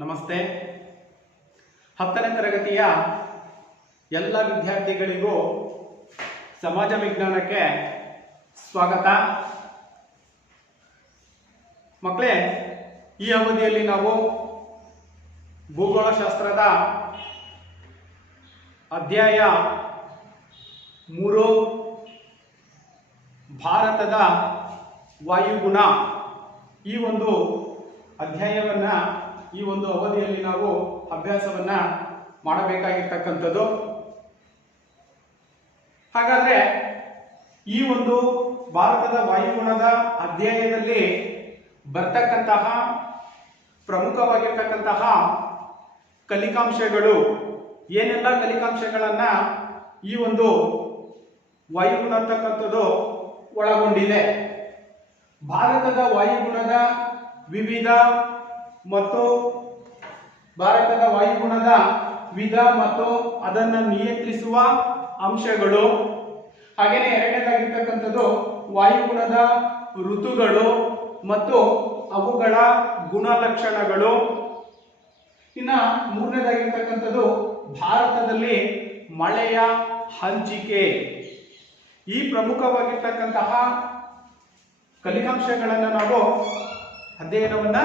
ನಮಸ್ತೆ. 10ನೇ ತರಗತಿಯ ಎಲ್ಲ ವಿದ್ಯಾರ್ಥಿಗಳಿಗೂ ಸಮಾಜ ವಿಜ್ಞಾನಕ್ಕೆ ಸ್ವಾಗತ. ಮಕ್ಕಳೇ, ಈ ಅವಧಿಯಲ್ಲಿ ನಾವು ಭೂಗೋಳಶಾಸ್ತ್ರದ ಅಧ್ಯಾಯ 3 ಭಾರತದ ವಾಯುಗುಣ ಈ ಒಂದು ಅಧ್ಯಾಯವನ್ನ ಈ ಒಂದು ಅವಧಿಯಲ್ಲಿ ನಾವು ಅಭ್ಯಾಸವನ್ನ ಮಾಡಬೇಕಾಗಿರ್ತಕ್ಕಂಥದ್ದು. ಹಾಗಾದ್ರೆ ಈ ಒಂದು ಭಾರತದ ವಾಯುಗುಣದ ಅಧ್ಯಾಯದಲ್ಲಿ ಬರ್ತಕ್ಕಂತಹ ಪ್ರಮುಖವಾಗಿರ್ತಕ್ಕಂತಹ ಕಲಿಕಾಂಶಗಳು ಏನೆಲ್ಲ ಕಲಿಕಾಂಶಗಳನ್ನ ಈ ಒಂದು ವಾಯುಗುಣ ಅಂತಕ್ಕಂಥದ್ದು ಒಳಗೊಂಡಿದೆ. ಭಾರತದ ವಾಯುಗುಣದ ವಿವಿಧ ಮತ್ತು ಭಾರತದ ವಾಯುಗುಣದ ವಿಧ ಮತ್ತು ಅದನ್ನು ನಿಯಂತ್ರಿಸುವ ಅಂಶಗಳು, ಹಾಗೆಯೇ ಎರಡನೇದಾಗಿರ್ತಕ್ಕಂಥದ್ದು ವಾಯುಗುಣದ ಋತುಗಳು ಮತ್ತು ಅವುಗಳ ಗುಣಲಕ್ಷಣಗಳು. ಇನ್ನ ಮೂರನೇದಾಗಿರ್ತಕ್ಕಂಥದ್ದು ಭಾರತದಲ್ಲಿ ಮಳೆಯ ಹಂಚಿಕೆ. ಈ ಪ್ರಮುಖವಾಗಿರ್ತಕ್ಕಂತಹ ಕಲಿಕಾಂಶಗಳನ್ನು ನಾವು ಅಧ್ಯಯನವನ್ನ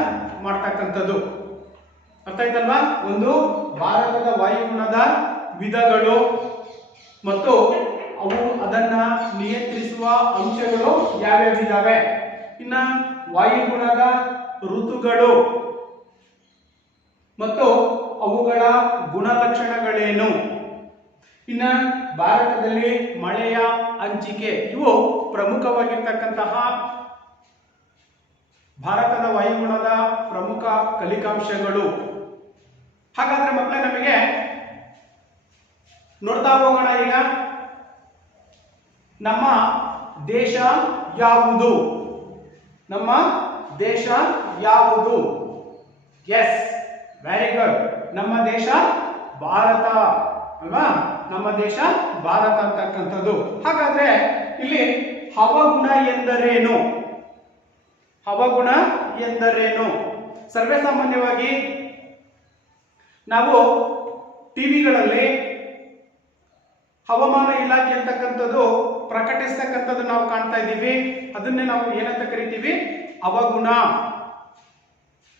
ಮಾಡ್ತಕ್ಕಂಥದ್ದು. ಅರ್ಥ ಆಯ್ತಲ್ವಾ? ಒಂದು ಭಾರತದ ವಾಯುಗುಣದ ವಿಧಗಳು ಮತ್ತು ಅವು ಅದನ್ನ ನಿಯಂತ್ರಿಸುವ ಅಂಶಗಳು ಯಾವ್ಯಾವಿದ್ದಾವೆ. ಇನ್ನ ವಾಯುಗುಣದ ಋತುಗಳು ಮತ್ತು ಅವುಗಳ ಗುಣಲಕ್ಷಣಗಳೇನು. ಇನ್ನ ಭಾರತದಲ್ಲಿ ಮಳೆಯ ಹಂಚಿಕೆ. ಇವು ಪ್ರಮುಖವಾಗಿರ್ತಕ್ಕಂತಹ ಭಾರತದ ವಾಯುಗುಣದ ಪ್ರಮುಖ ಕಲಿಕಾಂಶಗಳು. ಹಾಗಾದ್ರೆ ಮಕ್ಕಳೇ, ನಮಗೆ ನೋಡ್ತಾ ಹೋಗೋಣ. ಈಗ ನಮ್ಮ ದೇಶ ಯಾವುದು? ನಮ್ಮ ದೇಶ ಯಾವುದು? Yes, very good. ನಮ್ಮ ದೇಶ ಭಾರತ ಅಲ್ವಾ? ನಮ್ಮ ದೇಶ ಭಾರತ ಅಂತಕ್ಕಂಥದ್ದು. ಹಾಗಾದ್ರೆ ಇಲ್ಲಿ ಹವಗುಣ ಎಂದರೇನು? ಹವಗುಣ ಎಂದರೇನು? ಸರ್ವೇ ಸಾಮಾನ್ಯವಾಗಿ ನಾವು ಟಿವಿಗಳಲ್ಲಿ ಹವಾಮಾನ ಇಲಾಖೆ ಅಂತಕ್ಕಂಥದ್ದು ಪ್ರಕಟಿಸ್ತಕ್ಕಂಥದ್ದು ನಾವು ಕಾಣ್ತಾ ಇದ್ದೀವಿ. ಅದನ್ನೇ ನಾವು ಏನಂತ ಕರಿತೀವಿ? ಹವಗುಣ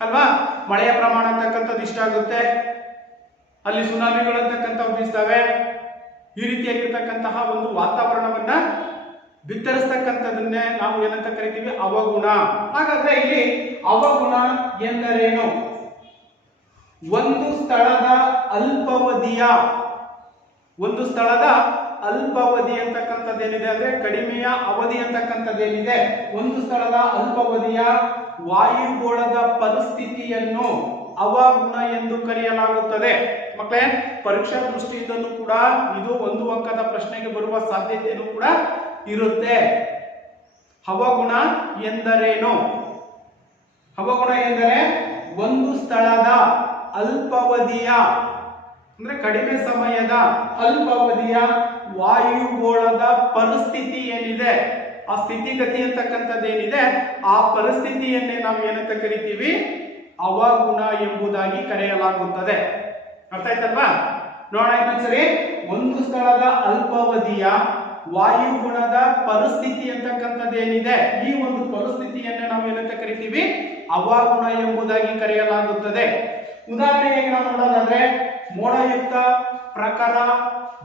ಅಲ್ವಾ? ಮಳೆಯ ಪ್ರಮಾಣ ಅಂತಕ್ಕಂಥದ್ದು ಇಷ್ಟಾಗುತ್ತೆ, ಅಲ್ಲಿ ಸುನಾಮಿಗಳು ಅಂತಕ್ಕಂಥವು ಬೀಸ್ತವೆ. ಈ ರೀತಿಯಾಗಿರ್ತಕ್ಕಂತಹ ಒಂದು ವಾತಾವರಣವನ್ನ ಬಿತ್ತರಿಸ್ತಕ್ಕಂಥದನ್ನೇ ನಾವು ಏನಂತ ಕರಿತೀವಿ? ಅವಗುಣ. ಹಾಗಾದ್ರೆ ಇಲ್ಲಿ ಅವಗುಣ ಎಂದರೇನು? ಒಂದು ಸ್ಥಳದ ಅಲ್ಪಾವಧಿ ಅಂತಕ್ಕಂಥದ್ದೇನಿದೆ ಅಂದ್ರೆ ಕಡಿಮೆಯ ಅವಧಿ ಅಂತಕ್ಕಂಥದ್ದೇನಿದೆ, ಒಂದು ಸ್ಥಳದ ಅಲ್ಪಾವಧಿಯ ವಾಯುಗೋಳದ ಪರಿಸ್ಥಿತಿಯನ್ನು ಅವಗುಣ ಎಂದು ಕರೆಯಲಾಗುತ್ತದೆ. ಮಕ್ಕಳೇ, ಪರೀಕ್ಷಾ ದೃಷ್ಟಿಯಿಂದಲೂ ಕೂಡ ಇದು ಒಂದು ಅಂಕದ ಪ್ರಶ್ನೆಗೆ ಬರುವ ಸಾಧ್ಯತೆಯೂ ಕೂಡ ಇರುತ್ತೆ. ಹವಗುಣ ಎಂದರೇನು? ಹವಗುಣ ಎಂದರೆ ಒಂದು ಸ್ಥಳದ ಅಲ್ಪಾವಧಿಯ ಅಂದ್ರೆ ಕಡಿಮೆ ಸಮಯದ ಅಲ್ಪಾವಧಿಯ ವಾಯುಗೋಳದ ಪರಿಸ್ಥಿತಿ ಏನಿದೆ, ಆ ಸ್ಥಿತಿಗತಿ ಅಂತಕ್ಕಂಥದ್ದೇನಿದೆ, ಆ ಪರಿಸ್ಥಿತಿಯನ್ನೇ ನಾವು ಏನಂತ ಕರಿತೀವಿ? ಅವಗುಣ ಎಂಬುದಾಗಿ ಕರೆಯಲಾಗುತ್ತದೆ. ಅರ್ಥ ಆಯ್ತಲ್ವಾ? ನೋಡೋಣ ಇನ್ನೊಂದ್ಸರಿ. ಒಂದು ಸ್ಥಳದ ಅಲ್ಪಾವಧಿಯ ವಾಯುಗುಣದ ಪರಿಸ್ಥಿತಿ ಅಂತಕ್ಕಂಥದ್ದೇನಿದೆ, ಈ ಒಂದು ಪರಿಸ್ಥಿತಿಯನ್ನೇ ನಾವು ಏನಂತ ಕರಿತೀವಿ? ಅವಗುಣ ಎಂಬುದಾಗಿ ಕರೆಯಲಾಗುತ್ತದೆ. ಉದಾಹರಣೆಗೆ ನಾವು ನೋಡೋದಾದ್ರೆ ಮೋಡಯುಕ್ತ ಪ್ರಖರ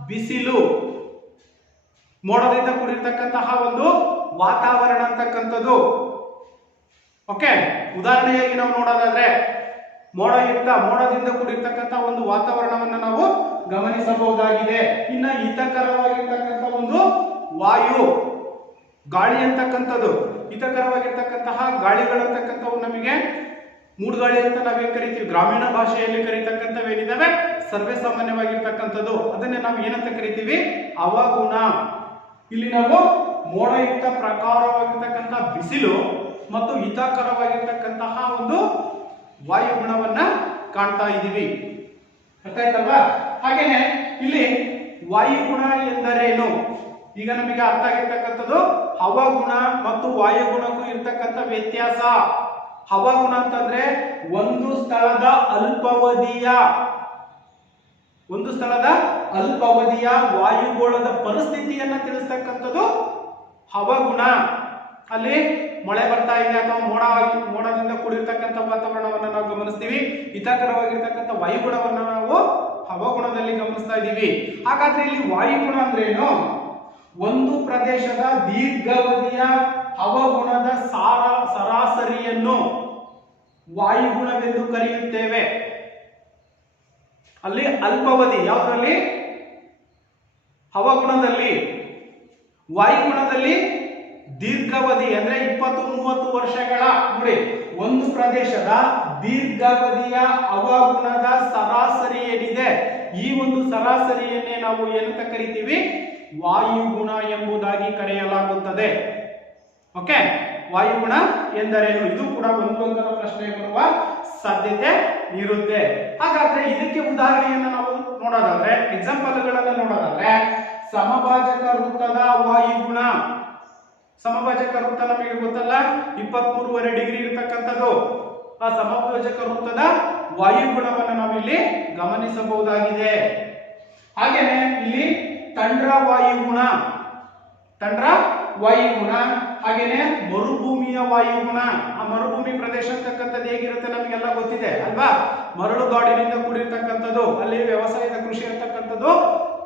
ಬಿಸಿಲು, ಮೋಡದಿಂದ ಕೂಡಿರ್ತಕ್ಕಂತಹ ಒಂದು ವಾತಾವರಣ ಅಂತಕ್ಕಂಥದ್ದು. ಓಕೆ, ಉದಾಹರಣೆಯಾಗಿ ನಾವು ನೋಡೋದಾದ್ರೆ ಮೋಡದಿಂದ ಕೂಡಿರ್ತಕ್ಕಂಥ ಒಂದು ವಾತಾವರಣವನ್ನು ನಾವು ಗಮನಿಸಬಹುದಾಗಿದೆ. ಇನ್ನ ಹಿತಕರವಾಗಿರ್ತಕ್ಕಂಥ ಒಂದು ವಾಯು, ಗಾಳಿ ಅಂತಕ್ಕಂಥದ್ದು, ಹಿತಕರವಾಗಿರ್ತಕ್ಕಂತಹ ಗಾಳಿಗಳಂತಕ್ಕಂಥವು ನಮಗೆ ಮೂಡುಗಾಳಿ ಅಂತ ನಾವೇನ್ ಕರಿತೀವಿ, ಗ್ರಾಮೀಣ ಭಾಷೆಯಲ್ಲಿ ಕರೀತಕ್ಕಂಥವೇನಿದಾವೆ ಸರ್ವೇ ಸಾಮಾನ್ಯವಾಗಿರ್ತಕ್ಕಂಥದ್ದು, ಅದನ್ನೇ ನಾವು ಏನಂತ ಕರಿತೀವಿ? ಅವಗುಣ. ಇಲ್ಲಿ ನಾವು ಮೋಡಯುಕ್ತ ಪ್ರಕಾರವಾಗಿರ್ತಕ್ಕಂಥ ಬಿಸಿಲು ಮತ್ತು ಹಿತಕರವಾಗಿರ್ತಕ್ಕಂತಹ ಒಂದು ವಾಯುಗುಣವನ್ನ ಕಾಣ್ತಾ ಇದ್ದೀವಿ. ಅರ್ಥ ಆಯ್ತಲ್ವಾ? ಹಾಗೇನೆ ಇಲ್ಲಿ ವಾಯುಗುಣ ಎಂದರೇನು? ಈಗ ನಮಗೆ ಅರ್ಥ ಆಗಿರ್ತಕ್ಕಂಥದ್ದು ಹವಾಗುಣ ಮತ್ತು ವಾಯುಗುಣಕ್ಕೂ ಇರ್ತಕ್ಕಂಥ ವ್ಯತ್ಯಾಸ. ಹವಾಗುಣ ಅಂತಂದ್ರೆ ಒಂದು ಸ್ಥಳದ ಅಲ್ಪಾವಧಿಯ ವಾಯುಗೋಳದ ಪರಿಸ್ಥಿತಿಯನ್ನ ತಿಳಿಸ್ತಕ್ಕಂಥದ್ದು ಹವಾಗುಣ. ಅಲ್ಲಿ ಮಳೆ ಬರ್ತಾ ಇದೆ ಅಥವಾ ಮೋಡದಿಂದ ಕೂಡಿರ್ತಕ್ಕಂಥ ವಾತಾವರಣವನ್ನು ನಾವು ಗಮನಿಸ್ತೀವಿ. ಹಿತಕರವಾಗಿರ್ತಕ್ಕಂಥ ವಾಯುಗುಣವನ್ನು ನಾವು ಹವಾಗುಣದಲ್ಲಿ ಗಮನಿಸ್ತಾ ಇದ್ದೀವಿ. ಹಾಗಾದ್ರೆ ಇಲ್ಲಿ ವಾಯುಗುಣ ಅಂದ್ರೇನು? ಒಂದು ಪ್ರದೇಶದ ದೀರ್ಘಾವಧಿಯ ಹವಾಗುಣದ ಸರಾಸರಿಯನ್ನು ವಾಯುಗುಣವೆಂದು ಕರೆಯುತ್ತೇವೆ. ಅಲ್ಲಿ ಅಲ್ಪಾವಧಿ ಯಾವುದರಲ್ಲಿ? ಹವಾಗುಣದಲ್ಲಿ. ವಾಯುಗುಣದಲ್ಲಿ ದೀರ್ಘಾವಧಿ ಅಂದ್ರೆ 20-30 ವರ್ಷಗಳ. ನೋಡಿ, ಒಂದು ಪ್ರದೇಶದ ದೀರ್ಘಾವಧಿಯ ಹವಾಗುಣದ ಸರಾಸರಿ ಏನಿದೆ, ಈ ಒಂದು ಸರಾಸರಿಯನ್ನೇ ನಾವು ಏನಂತ ಕರಿತೀವಿ? ವಾಯುಗುಣ ಎಂಬುದಾಗಿ ಕರೆಯಲಾಗುತ್ತದೆ. ಓಕೆ, ವಾಯುಗುಣ ಎಂದರೇನು? ಇದು ಕೂಡ ಒಂದು ಅಂಕದ ಪ್ರಶ್ನೆ ಬರುವ ಸಾಧ್ಯತೆ ಇರುತ್ತೆ. ಹಾಗಾದ್ರೆ ಇದಕ್ಕೆ ಉದಾಹರಣೆಯನ್ನು ನಾವು ನೋಡೋದಾದ್ರೆ, ಎಕ್ಸಾಂಪಲ್ಗಳನ್ನು ನೋಡೋದಾದ್ರೆ, ಸಮಭಾಜಕ ವೃತ್ತದ ವಾಯುಗುಣ. ಸಮಭಾಜಕ ವೃತ್ತ ನಮಗೆ ಗೊತ್ತಲ್ಲ, 23.5 ಡಿಗ್ರಿ ಇರತಕ್ಕಂಥದ್ದು. ಆ ಸಮಭಾಜಕ ವೃತ್ತದ ವಾಯುಗುಣವನ್ನು ನಾವಿಲ್ಲಿ ಗಮನಿಸಬಹುದಾಗಿದೆ. ಹಾಗೇನೆ ಇಲ್ಲಿ ತಂಡ್ರ ವಾಯುಗುಣ, ಹಾಗೇನೆ ಮರುಭೂಮಿಯ ವಾಯುಗುಣ. ಆ ಮರುಭೂಮಿ ಪ್ರದೇಶ ಅಂತಕ್ಕಂಥದ್ದು ಹೇಗಿರುತ್ತೆ ನಮಗೆಲ್ಲ ಗೊತ್ತಿದೆ ಅಲ್ವಾ? ಮರಳುಗಾಡಿನಿಂದ ಕೂಡಿರ್ತಕ್ಕಂಥದ್ದು. ಅಲ್ಲಿ ವ್ಯವಸಾಯದ ಕೃಷಿ ಅಂತಕ್ಕಂಥದ್ದು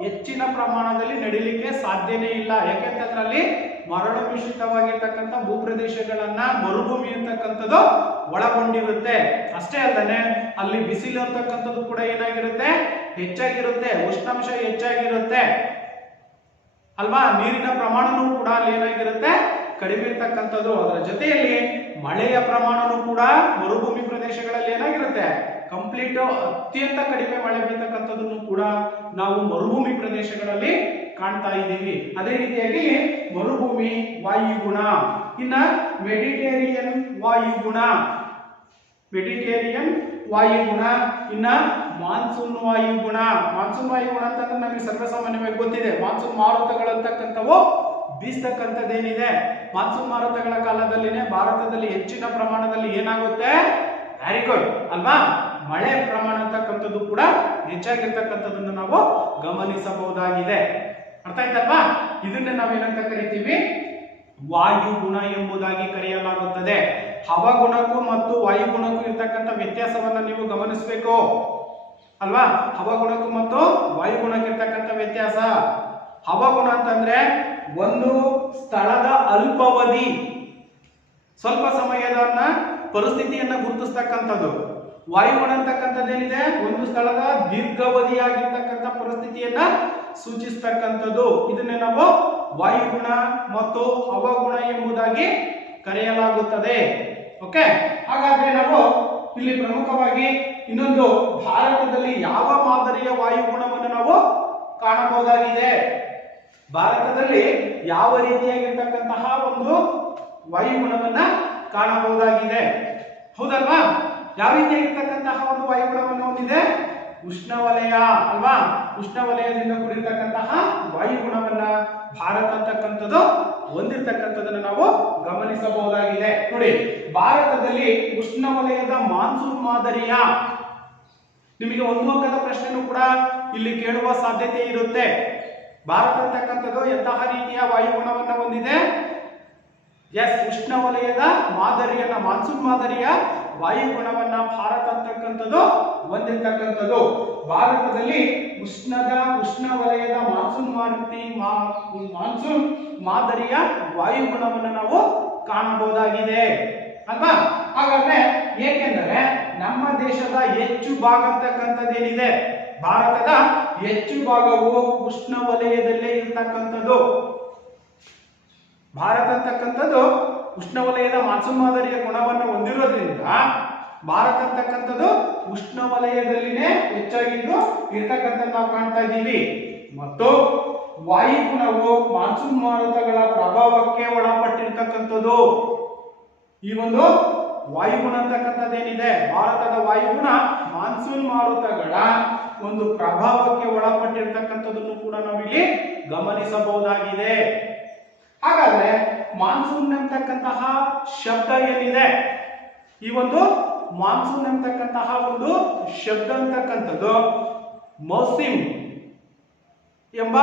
ಹೆಚ್ಚಿನ ಪ್ರಮಾಣದಲ್ಲಿ ನಡೀಲಿಕ್ಕೆ ಸಾಧ್ಯನೇ ಇಲ್ಲ. ಯಾಕೆಂತಂದ್ರೆ ಅಲ್ಲಿ ಮರಳು ಮಿಶ್ರಿತವಾಗಿರ್ತಕ್ಕಂಥ ಭೂಪ್ರದೇಶಗಳನ್ನ ಮರುಭೂಮಿ ಅಂತಕ್ಕಂಥದ್ದು ಒಳಗೊಂಡಿರುತ್ತೆ. ಅಷ್ಟೇ ಅಲ್ಲದೆ ಅಲ್ಲಿ ಬಿಸಿಲು ಅಂತಕ್ಕಂಥದ್ದು ಕೂಡ ಏನಾಗಿರುತ್ತೆ? ಹೆಚ್ಚಾಗಿರುತ್ತೆ. ಉಷ್ಣಾಂಶ ಹೆಚ್ಚಾಗಿರುತ್ತೆ ಅಲ್ವಾ? ನೀರಿನ ಪ್ರಮಾಣನೂ ಕೂಡ ಅಲ್ಲಿ ಏನಾಗಿರುತ್ತೆ? ಕಡಿಮೆ ಇರ್ತಕ್ಕಂಥದ್ದು. ಅದರ ಜೊತೆಯಲ್ಲಿ ಮಳೆಯ ಪ್ರಮಾಣನೂ ಕೂಡ ಮರುಭೂಮಿ ಪ್ರದೇಶಗಳಲ್ಲಿ ಏನಾಗಿರುತ್ತೆ? ಕಂಪ್ಲೀಟ್ ಅತ್ಯಂತ ಕಡಿಮೆ ಮಳೆ ಬೀಳ್ತಕ್ಕಂಥದ್ದನ್ನು ಕೂಡ ನಾವು ಮರುಭೂಮಿ ಪ್ರದೇಶಗಳಲ್ಲಿ ಕಾಣ್ತಾ ಇದ್ದೀವಿ. ಅದೇ ರೀತಿಯಾಗಿ ಮರುಭೂಮಿ ವಾಯುಗುಣ. ಇನ್ನ ಮೆಡಿಟೇರಿಯನ್ ವಾಯುಗುಣ, ಇನ್ನ ಮಾನ್ಸೂನ್ ವಾಯುಗುಣ. ಮಾನ್ಸೂನ್ ವಾಯುಗುಣ ಅಂತಂದ್ರೆ ನಮಗೆ ಸರ್ವಸಾಮಾನ್ಯವಾಗಿ ಗೊತ್ತಿದೆ. ಮಾನ್ಸೂನ್ ಮಾರುತಗಳಂತಕ್ಕಂಥವು ಬೀಸ್ತಕ್ಕಂಥದ್ದೇನಿದೆ, ಮಾನ್ಸೂನ್ ಮಾರುತಗಳ ಕಾಲದಲ್ಲಿನೇ ಭಾರತದಲ್ಲಿ ಹೆಚ್ಚಿನ ಪ್ರಮಾಣದಲ್ಲಿ ಏನಾಗುತ್ತೆ? ವೆರಿ ಗುಡ್ ಅಲ್ವಾ? ಮಳೆ ಪ್ರಮಾಣ ಅಂತಕ್ಕಂಥದ್ದು ಕೂಡ ಹೆಚ್ಚಾಗಿರ್ತಕ್ಕಂಥದ್ದನ್ನು ನಾವು ಗಮನಿಸಬಹುದಾಗಿದೆ. ಅರ್ಥ ಆಯ್ತಲ್ವಾ? ಇದನ್ನೇ ನಾವೇನಂತ ಕರಿತೀವಿ? ವಾಯುಗುಣ ಎಂಬುದಾಗಿ ಕರೆಯಲಾಗುತ್ತದೆ. ಹವಾಗುಣಕ್ಕೂ ಮತ್ತು ವಾಯುಗುಣಕ್ಕೂ ಇರ್ತಕ್ಕಂಥ ವ್ಯತ್ಯಾಸವನ್ನ ನೀವು ಗಮನಿಸಬೇಕು ಅಲ್ವಾ? ಹವಾಗುಣಕ್ಕೂ ಮತ್ತು ವಾಯುಗುಣಕ್ಕೆ ಇರ್ತಕ್ಕಂಥ ವ್ಯತ್ಯಾಸ. ಹವಾಗುಣ ಅಂತಂದ್ರೆ ಒಂದು ಸ್ಥಳದ ಅಲ್ಪಾವಧಿ, ಸ್ವಲ್ಪ ಸಮಯದ ಪರಿಸ್ಥಿತಿಯನ್ನ ಗುರುತಿಸ್ತಕ್ಕಂಥದ್ದು. ವಾಯುಗುಣ ಅಂತಕ್ಕಂಥದ್ದೇನಿದೆ? ಒಂದು ಸ್ಥಳದ ದೀರ್ಘಾವಧಿಯಾಗಿರ್ತಕ್ಕಂಥ ಪರಿಸ್ಥಿತಿಯನ್ನ ಸೂಚಿಸ್ತಕ್ಕಂಥದ್ದು. ಇದನ್ನೇ ನಾವು ವಾಯುಗುಣ ಮತ್ತು ಹವಾಗುಣ ಎಂಬುದಾಗಿ ಕರೆಯಲಾಗುತ್ತದೆ. ಓಕೆ, ಹಾಗಾದ್ರೆ ನಾವು ಇಲ್ಲಿ ಪ್ರಮುಖವಾಗಿ ಇನ್ನೊಂದು, ಭಾರತದಲ್ಲಿ ಯಾವ ಮಾದರಿಯ ವಾಯುಗುಣವನ್ನು ನಾವು ಕಾಣಬಹುದಾಗಿದೆ? ಭಾರತದಲ್ಲಿ ಯಾವ ರೀತಿಯಾಗಿರ್ತಕ್ಕಂತಹ ಒಂದು ವಾಯುಗುಣವನ್ನ ಕಾಣಬಹುದಾಗಿದೆ? ಹೌದಲ್ವಾ? ಯಾವ ರೀತಿಯಾಗಿರ್ತಕ್ಕಂತಹ ಒಂದು ವಾಯುಗುಣವನ್ನು ಹೊಂದಿದೆ? ಉಷ್ಣವಲಯ ಅಲ್ವಾ? ಉಷ್ಣವಲಯದಿಂದ ಕೂಡಿರ್ತಕ್ಕಂತಹ ವಾಯುಗುಣವನ್ನ ಭಾರತ ಅಂತಕ್ಕಂಥದ್ದು ಹೊಂದಿರತಕ್ಕಂಥದ್ದನ್ನು ನಾವು ಗಮನಿಸಬಹುದಾಗಿದೆ. ನೋಡಿ, ಭಾರತದಲ್ಲಿ ಉಷ್ಣವಲಯದ ಮಾನ್ಸೂನ್ ಮಾದರಿಯ, ನಿಮಗೆ ಒಂದು ಅಂಕದ ಪ್ರಶ್ನೆನೂ ಕೂಡ ಇಲ್ಲಿ ಕೇಳುವ ಸಾಧ್ಯತೆ ಇರುತ್ತೆ. ಭಾರತ ಅಂತಕ್ಕಂಥದ್ದು ಎಂತಹ ರೀತಿಯ ವಾಯುಗುಣವನ್ನ ಹೊಂದಿದೆ? ಎಸ್, ಉಷ್ಣವಲಯದ ಮಾದರಿಯನ್ನ, ಮಾನ್ಸೂನ್ ಮಾದರಿಯ ವಾಯುಗುಣವನ್ನ ಭಾರತ ಅಂತಕ್ಕಂಥದ್ದು ಹೊಂದಿರತಕ್ಕಂಥದ್ದು. ಭಾರತದಲ್ಲಿ ಉಷ್ಣವಲಯದ ಮಾನ್ಸೂನ್ ಮಾದರಿಯ ವಾಯುಗುಣವನ್ನು ನಾವು ಕಾಣಬಹುದಾಗಿದೆ ಅಲ್ವಾ? ಹಾಗಾದ್ರೆ ಏಕೆಂದರೆ ನಮ್ಮ ದೇಶದ ಹೆಚ್ಚು ಭಾಗ ಅಂತಕ್ಕಂಥದ್ದೇನಿದೆ, ಭಾರತದ ಹೆಚ್ಚು ಭಾಗವು ಉಷ್ಣವಲಯದಲ್ಲೇ ಇರ್ತಕ್ಕಂಥದ್ದು. ಭಾರತ ಅಂತಕ್ಕಂಥದ್ದು ಉಷ್ಣವಲಯದ ಮಾನ್ಸೂನ್ ಮಾದರಿಯ ಗುಣವನ್ನು ಹೊಂದಿರೋದ್ರಿಂದ ಭಾರತ ಅಂತಕ್ಕಂಥದ್ದು ಉಷ್ಣವಲಯದಲ್ಲಿನೇ ಹೆಚ್ಚಾಗಿದ್ದು ಇರ್ತಕ್ಕಂಥದ್ದು ನಾವು ಕಾಣ್ತಾ ಇದ್ದೀವಿ. ಮತ್ತು ವಾಯುಗುಣವು ಮಾನ್ಸೂನ್ ಮಾರುತಗಳ ಪ್ರಭಾವಕ್ಕೆ ಒಳಪಟ್ಟಿರ್ತಕ್ಕಂಥದ್ದು. ಈ ಒಂದು ವಾಯುಗುಣ ಅಂತಕ್ಕಂಥದ್ದೇನಿದೆ, ಭಾರತದ ವಾಯುಗುಣ ಮಾನ್ಸೂನ್ ಮಾರುತಗಳ ಒಂದು ಪ್ರಭಾವಕ್ಕೆ ಒಳಪಟ್ಟಿರ್ತಕ್ಕಂಥದ್ದನ್ನು ಕೂಡ ನಾವಿಲ್ಲಿ ಗಮನಿಸಬಹುದಾಗಿದೆ. ಹಾಗಾದ್ರೆ ಮಾನ್ಸೂನ್ ಅಂತಕ್ಕಂತಹ ಶಬ್ದ ಏನಿದೆ, ಈ ಒಂದು ಮಾನ್ಸೂನ್ ಅಂತಕ್ಕಂತಹ ಒಂದು ಶಬ್ದ ಅಂತಕ್ಕಂಥದ್ದು ಮೌಸಿಮ್ ಎಂಬ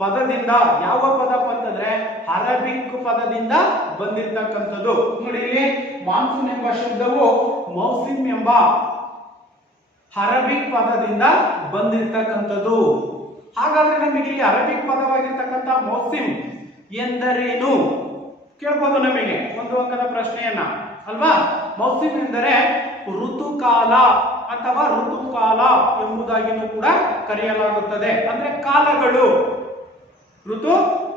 ಪದದಿಂದ, ಯಾವ ಪದ ಅಂತಂದ್ರೆ ಅರಬಿಕ್ ಪದದಿಂದ ಬಂದಿರತಕ್ಕಂಥದ್ದು. ನೋಡಿ ಇಲ್ಲಿ ಮಾನ್ಸೂನ್ ಎಂಬ ಶಬ್ದವು ಮೌಸಿಮ್ ಎಂಬ ಅರಬಿಕ್ ಪದದಿಂದ ಬಂದಿರತಕ್ಕಂಥದ್ದು. ಹಾಗಾದ್ರೆ ನಮಗೆ ಇಲ್ಲಿ ಅರಬಿಕ್ ಪದವಾಗಿರ್ತಕ್ಕಂಥ ಮೌಸಿಮ್ ಎಂದರೇನು ಕೇಳ್ಬೋದು ನಮಗೆ ಒಂದು ಅಂಕದ ಪ್ರಶ್ನೆಯನ್ನ ಅಲ್ವಾ. ಮೌಸಿಮ್ ಎಂದರೆ ಋತುಕಾಲ ಅಥವಾ ಋತುಕಾಲ ಎಂಬುದಾಗಿನೂ ಕೂಡ ಕರೆಯಲಾಗುತ್ತದೆ. ಅಂದ್ರೆ ಕಾಲಗಳು, ಋತು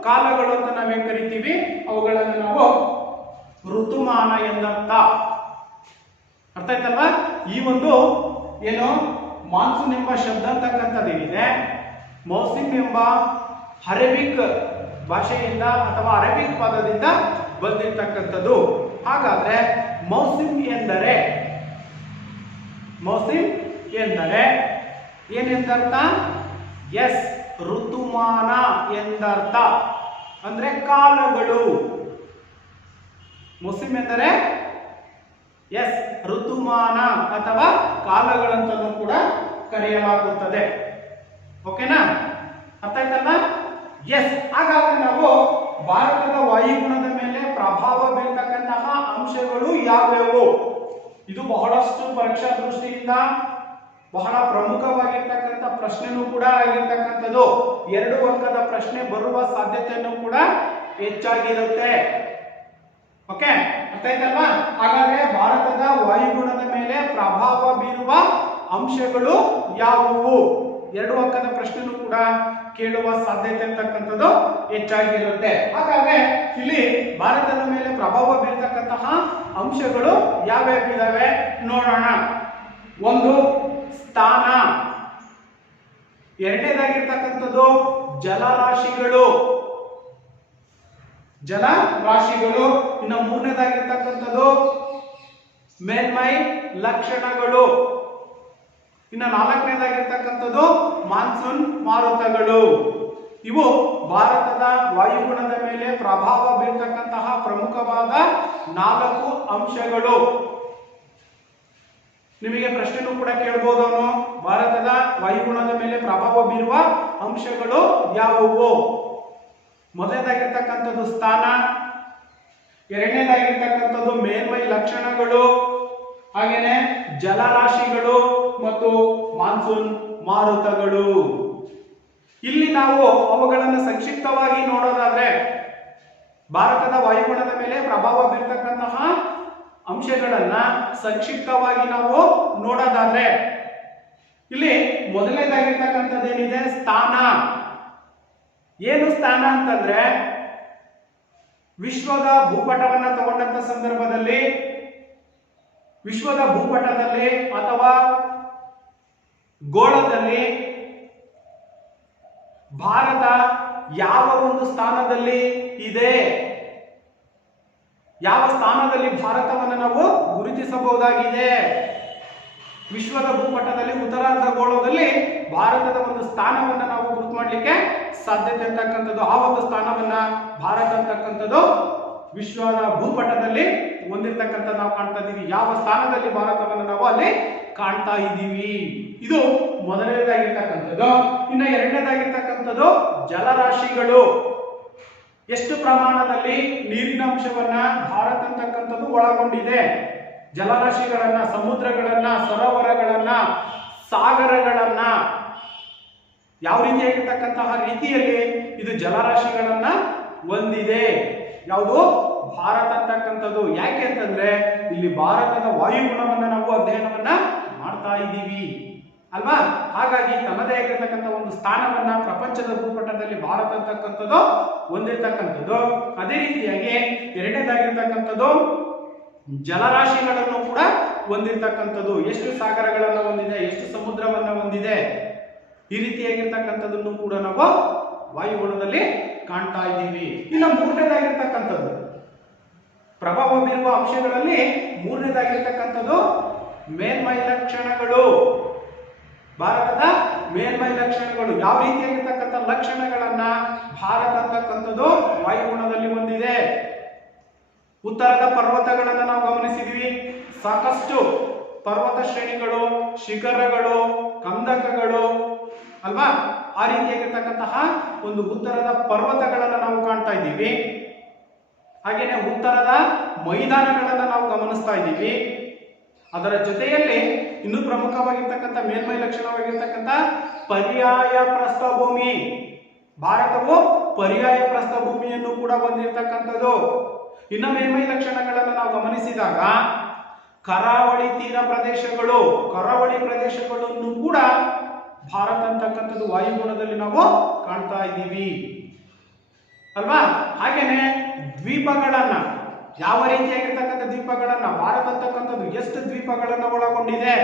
ಕಾಲಗಳು ಅಂತ ನಾವೇನ್ ಕರಿತೀವಿ, ಅವುಗಳನ್ನು ನಾವು ಋತುಮಾನ ಎಂದರ್ಥ. ಅರ್ಥ ಆಯ್ತಲ್ವಾ. ಈ ಒಂದು ಏನು ಮಾನ್ಸೂನ್ ಎಂಬ ಶಬ್ದ ಅಂತಕ್ಕಂಥದ್ದೇನಿದೆ, ಮೌಸಿಮ್ ಎಂಬ ಅರೇಬಿಕ್ ಭಾಷೆಯಿಂದ ಅಥವಾ ಅರೇಬಿಕ್ ಪದದಿಂದ ಬಂದಿರತಕ್ಕಂಥದ್ದು. ಹಾಗಾದ್ರೆ ಮೌಸಿಮ್ ಎಂದರೆ ಏನೆಂದರ್ಥ? ಎಸ್, ಋತುಮಾನ ಎಂದರ್ಥ. ಅಂದ್ರೆ ಕಾಲಗಳು. ಮೌಸಿಮ್ ಎಂದರೆ ಎಸ್, ಋತುಮಾನ ಅಥವಾ ಕಾಲಗಳಂತಲೂ ಕೂಡ ಕರೆಯಲಾಗುತ್ತದೆ. ಓಕೆನಾ, ಅರ್ಥ ಆಯ್ತಲ್ಲ. ಎಸ್, ಹಾಗಾದ್ರೆ ನಾವು ಭಾರತದ ವಾಯುಗುಣದ ಮೇಲೆ ಪ್ರಭಾವ ಬೀರ್ತಕ್ಕಂತಹ ಅಂಶಗಳು ಯಾವ್ಯಾವು? ಇದು ಬಹಳಷ್ಟು ಪರೀಕ್ಷಾ ದೃಷ್ಟಿಯಿಂದ ಬಹಳ ಪ್ರಮುಖವಾಗಿರ್ತಕ್ಕಂಥ ಪ್ರಶ್ನೆನೂ ಕೂಡ ಆಗಿರ್ತಕ್ಕಂಥದ್ದು. 2 ಅಂಕದ ಪ್ರಶ್ನೆ ಬರುವ ಸಾಧ್ಯತೆಯನ್ನು ಕೂಡ ಹೆಚ್ಚಾಗಿರುತ್ತೆ. ಓಕೆ, ಅರ್ಥ ಆಯ್ತಲ್ವಾ. ಹಾಗಾದ್ರೆ ಭಾರತದ ವಾಯುಗುಣದ ಮೇಲೆ ಪ್ರಭಾವ ಬೀರುವ ಅಂಶಗಳು ಯಾವುವು? 2 ಅಂಕದ ಪ್ರಶ್ನೆನೂ ಕೂಡ ಕೇಳುವ ಸಾಧ್ಯತೆ ಅಂತಕ್ಕಂಥದ್ದು ಹೆಚ್ಚಾಗಿರುತ್ತೆ. ಹಾಗಾದ್ರೆ ಇಲ್ಲಿ ಭಾರತದ ಮೇಲೆ ಪ್ರಭಾವ ಬೀರ್ತಕ್ಕಂತಹ ಅಂಶಗಳು ಯಾವ್ಯಾವಿದಾವೆ ನೋಡೋಣ. ಒಂದು ಸ್ಥಾನ, ಎರಡನೇದಾಗಿರ್ತಕ್ಕಂಥದ್ದು ಜಲರಾಶಿಗಳು, ಇನ್ನು ಮೂರನೇದಾಗಿರ್ತಕ್ಕಂಥದ್ದು ಮೇಲ್ಮೈ ಲಕ್ಷಣಗಳು, ಇನ್ನು 4ನೇದಾಗಿರ್ತಕ್ಕಂಥದ್ದು ಮಾನ್ಸೂನ್ ಮಾರುತಗಳು. ಇವು ಭಾರತದ ವಾಯುಗುಣದ ಮೇಲೆ ಪ್ರಭಾವ ಬೀರ್ತಕ್ಕಂತಹ ಪ್ರಮುಖವಾದ 4 ಅಂಶಗಳು. ನಿಮಗೆ ಪ್ರಶ್ನೆನೂ ಕೂಡ ಕೇಳಬಹುದು, ಭಾರತದ ವಾಯುಗುಣದ ಮೇಲೆ ಪ್ರಭಾವ ಬೀರುವ ಅಂಶಗಳು ಯಾವುವು? ಮೊದಲನೇದಾಗಿರ್ತಕ್ಕಂಥದ್ದು ಸ್ಥಾನ, ಎರಡನೇದಾಗಿರ್ತಕ್ಕಂಥದ್ದು ಮೇಲ್ಮೈ ಲಕ್ಷಣಗಳು, ಹಾಗೇನೆ ಜಲರಾಶಿಗಳು ಮತ್ತು ಮಾನ್ಸೂನ್ ಮಾರುತಗಳು. ಇಲ್ಲಿ ನಾವು ಅವುಗಳನ್ನು ಸಂಕ್ಷಿಪ್ತವಾಗಿ ನೋಡೋದಾದ್ರೆ, ಭಾರತದ ವಾಯುಗುಣದ ಮೇಲೆ ಪ್ರಭಾವ ಬೀರ್ತಕ್ಕಂತಹ ಅಂಶಗಳನ್ನ ಸಂಕ್ಷಿಪ್ತವಾಗಿ ನಾವು ನೋಡೋದಾದ್ರೆ, ಇಲ್ಲಿ ಮೊದಲನೇದಾಗಿರ್ತಕ್ಕಂಥದ್ದೇನಿದೆ ಸ್ಥಾನ. ಏನು ಸ್ಥಾನ ಅಂತಂದ್ರೆ, ವಿಶ್ವದ ಭೂಪಟವನ್ನ ತಗೊಂಡಂತ ಸಂದರ್ಭದಲ್ಲಿ ವಿಶ್ವದ ಭೂಪಟದಲ್ಲಿ ಅಥವಾ ಗೋಳದಲ್ಲಿ ಭಾರತ ಯಾವ ಒಂದು ಸ್ಥಾನದಲ್ಲಿ ಇದೆ, ಯಾವ ಸ್ಥಾನದಲ್ಲಿ ಭಾರತವನ್ನು ನಾವು ಗುರುತಿಸಬಹುದಾಗಿದೆ. ವಿಶ್ವದ ಭೂಪಟದಲ್ಲಿ ಉತ್ತರಾರ್ಧಗೋಳದಲ್ಲಿ ಭಾರತದ ಒಂದು ಸ್ಥಾನವನ್ನು ನಾವು ಗುರುತು ಮಾಡಲಿಕ್ಕೆ ಸಾಧ್ಯತೆ ಅಂತಕ್ಕಂಥದ್ದು. ಆ ಒಂದು ಸ್ಥಾನವನ್ನ ಭಾರತ ಅಂತಕ್ಕಂಥದ್ದು ವಿಶ್ವದ ಭೂಪಟದಲ್ಲಿ ಹೊಂದಿರತಕ್ಕಂಥ ನಾವು ಕಾಣ್ತಾ ಇದ್ದೀವಿ. ಯಾವ ಸ್ಥಾನದಲ್ಲಿ ಭಾರತವನ್ನು ನಾವು ಅಲ್ಲಿ ಕಾಣ್ತಾ ಇದ್ದೀವಿ, ಇದು ಮೊದಲನೇದಾಗಿರ್ತಕ್ಕಂಥದ್ದು. ಇನ್ನು ಎರಡನೇದಾಗಿರ್ತಕ್ಕಂಥದ್ದು ಜಲರಾಶಿಗಳು. ಎಷ್ಟು ಪ್ರಮಾಣದಲ್ಲಿ ನೀರಿನ ಅಂಶವನ್ನ ಭಾರತ ಅಂತಕ್ಕಂಥದ್ದು ಒಳಗೊಂಡಿದೆ. ಜಲರಾಶಿಗಳನ್ನ, ಸಮುದ್ರಗಳನ್ನ, ಸರೋವರಗಳನ್ನ, ಸಾಗರಗಳನ್ನ ಯಾವ ರೀತಿಯಾಗಿರ್ತಕ್ಕಂತಹ ರೀತಿಯಲ್ಲಿ ಇದು ಜಲರಾಶಿಗಳನ್ನ ಹೊಂದಿದೆ. ಯಾವುದು? ಭಾರತ ಅಂತಕ್ಕಂಥದ್ದು. ಯಾಕೆ ಅಂತಂದ್ರೆ ಇಲ್ಲಿ ಭಾರತದ ವಾಯುಗುಣವನ್ನ ನಾವು ಅಧ್ಯಯನವನ್ನ ಮಾಡ್ತಾ ಇದ್ದೀವಿ ಅಲ್ವಾ. ಹಾಗಾಗಿ ತನ್ನದೇ ಆಗಿರ್ತಕ್ಕಂಥ ಒಂದು ಸ್ಥಾನವನ್ನ ಪ್ರಪಂಚದ ಭೂಪಟದಲ್ಲಿ ಭಾರತ ಅಂತಕ್ಕಂಥದ್ದು ಹೊಂದಿರತಕ್ಕಂಥದ್ದು. ಅದೇ ರೀತಿಯಾಗಿ ಎರಡನೇದಾಗಿರ್ತಕ್ಕಂಥದ್ದು ಜಲರಾಶಿಗಳನ್ನು ಕೂಡ ಹೊಂದಿರತಕ್ಕಂಥದ್ದು. ಎಷ್ಟು ಸಾಗರಗಳನ್ನ ಹೊಂದಿದೆ, ಎಷ್ಟು ಸಮುದ್ರವನ್ನ ಹೊಂದಿದೆ, ಈ ರೀತಿಯಾಗಿರ್ತಕ್ಕಂಥದ್ದನ್ನು ಕೂಡ ನಾವು ವಾಯುಗುಣದಲ್ಲಿ ಕಾಣ್ತಾ ಇದ್ದೀವಿ. ಇನ್ನು ಮೂರನೇದಾಗಿರ್ತಕ್ಕಂಥದ್ದು ಪ್ರಭಾವ ಬೀರುವ ಅಂಶಗಳಲ್ಲಿ ಮೂರನೇದಾಗಿರ್ತಕ್ಕಂಥದ್ದು ಮೇಲ್ಮೈ ಲಕ್ಷಣಗಳು. ಭಾರತದ ಮೇಲ್ಮೈ ಲಕ್ಷಣಗಳು, ಯಾವ ರೀತಿಯಾಗಿರ್ತಕ್ಕಂಥ ಲಕ್ಷಣಗಳನ್ನ ಭಾರತ ಅಂತಕ್ಕಂಥದ್ದು ವಾಯುಗುಣದಲ್ಲಿ ಹೊಂದಿದೆ. ಉತ್ತರದ ಪರ್ವತಗಳನ್ನ ನಾವು ಗಮನಿಸಿದ್ವಿ, ಸಾಕಷ್ಟು ಪರ್ವತ ಶ್ರೇಣಿಗಳು, ಶಿಖರಗಳು, ಕಂದಕಗಳು ಅಲ್ವಾ, ಆ ರೀತಿಯಾಗಿರ್ತಕ್ಕಂತಹ ಒಂದು ಉತ್ತರದ ಪರ್ವತಗಳನ್ನ ನಾವು ಕಾಣ್ತಾ ಇದ್ದೀವಿ. ಹಾಗೇನೆ ಉತ್ತರದ ಮೈದಾನಗಳನ್ನ ನಾವು ಗಮನಿಸ್ತಾ ಇದ್ದೀವಿ. ಅದರ ಜೊತೆಯಲ್ಲಿ ಇನ್ನು ಪ್ರಮುಖವಾಗಿರ್ತಕ್ಕಂಥ ಮೇಲ್ಮೈ ಲಕ್ಷಣವಾಗಿರ್ತಕ್ಕಂಥ ಪರ್ಯಾಯ ಪ್ರಸ್ಥಭೂಮಿ. ಭಾರತವು ಪರ್ಯಾಯ ಪ್ರಸ್ಥಭೂಮಿಯನ್ನು ಕೂಡ ಹೊಂದಿರತಕ್ಕಂಥದ್ದು. ಇನ್ನು ಮೇಲ್ಮೈ ಲಕ್ಷಣಗಳನ್ನು ನಾವು ಗಮನಿಸಿದಾಗ ಕರಾವಳಿ ತೀರ ಪ್ರದೇಶಗಳು, ಕರಾವಳಿ ಪ್ರದೇಶಗಳನ್ನು ಕೂಡ ಭಾರತ ಅಂತಕ್ಕಂಥದ್ದು ವಾಯುಗುಣದಲ್ಲಿ ನಾವು ಕಾಣ್ತಾ ಇದ್ದೀವಿ ಅಲ್ವಾ. ಹಾಗೇನೆ ದ್ವೀಪಗಳನ್ನ, ಯಾವ ರೀತಿಯಾಗಿರ್ತಕ್ಕಂಥ ದ್ವೀಪಗಳನ್ನ, ಭಾರತ ಅಂತಕ್ಕಂಥದ್ದು ಎಷ್ಟು ದ್ವೀಪಗಳನ್ನ ಒಳಗೊಂಡಿದೆ?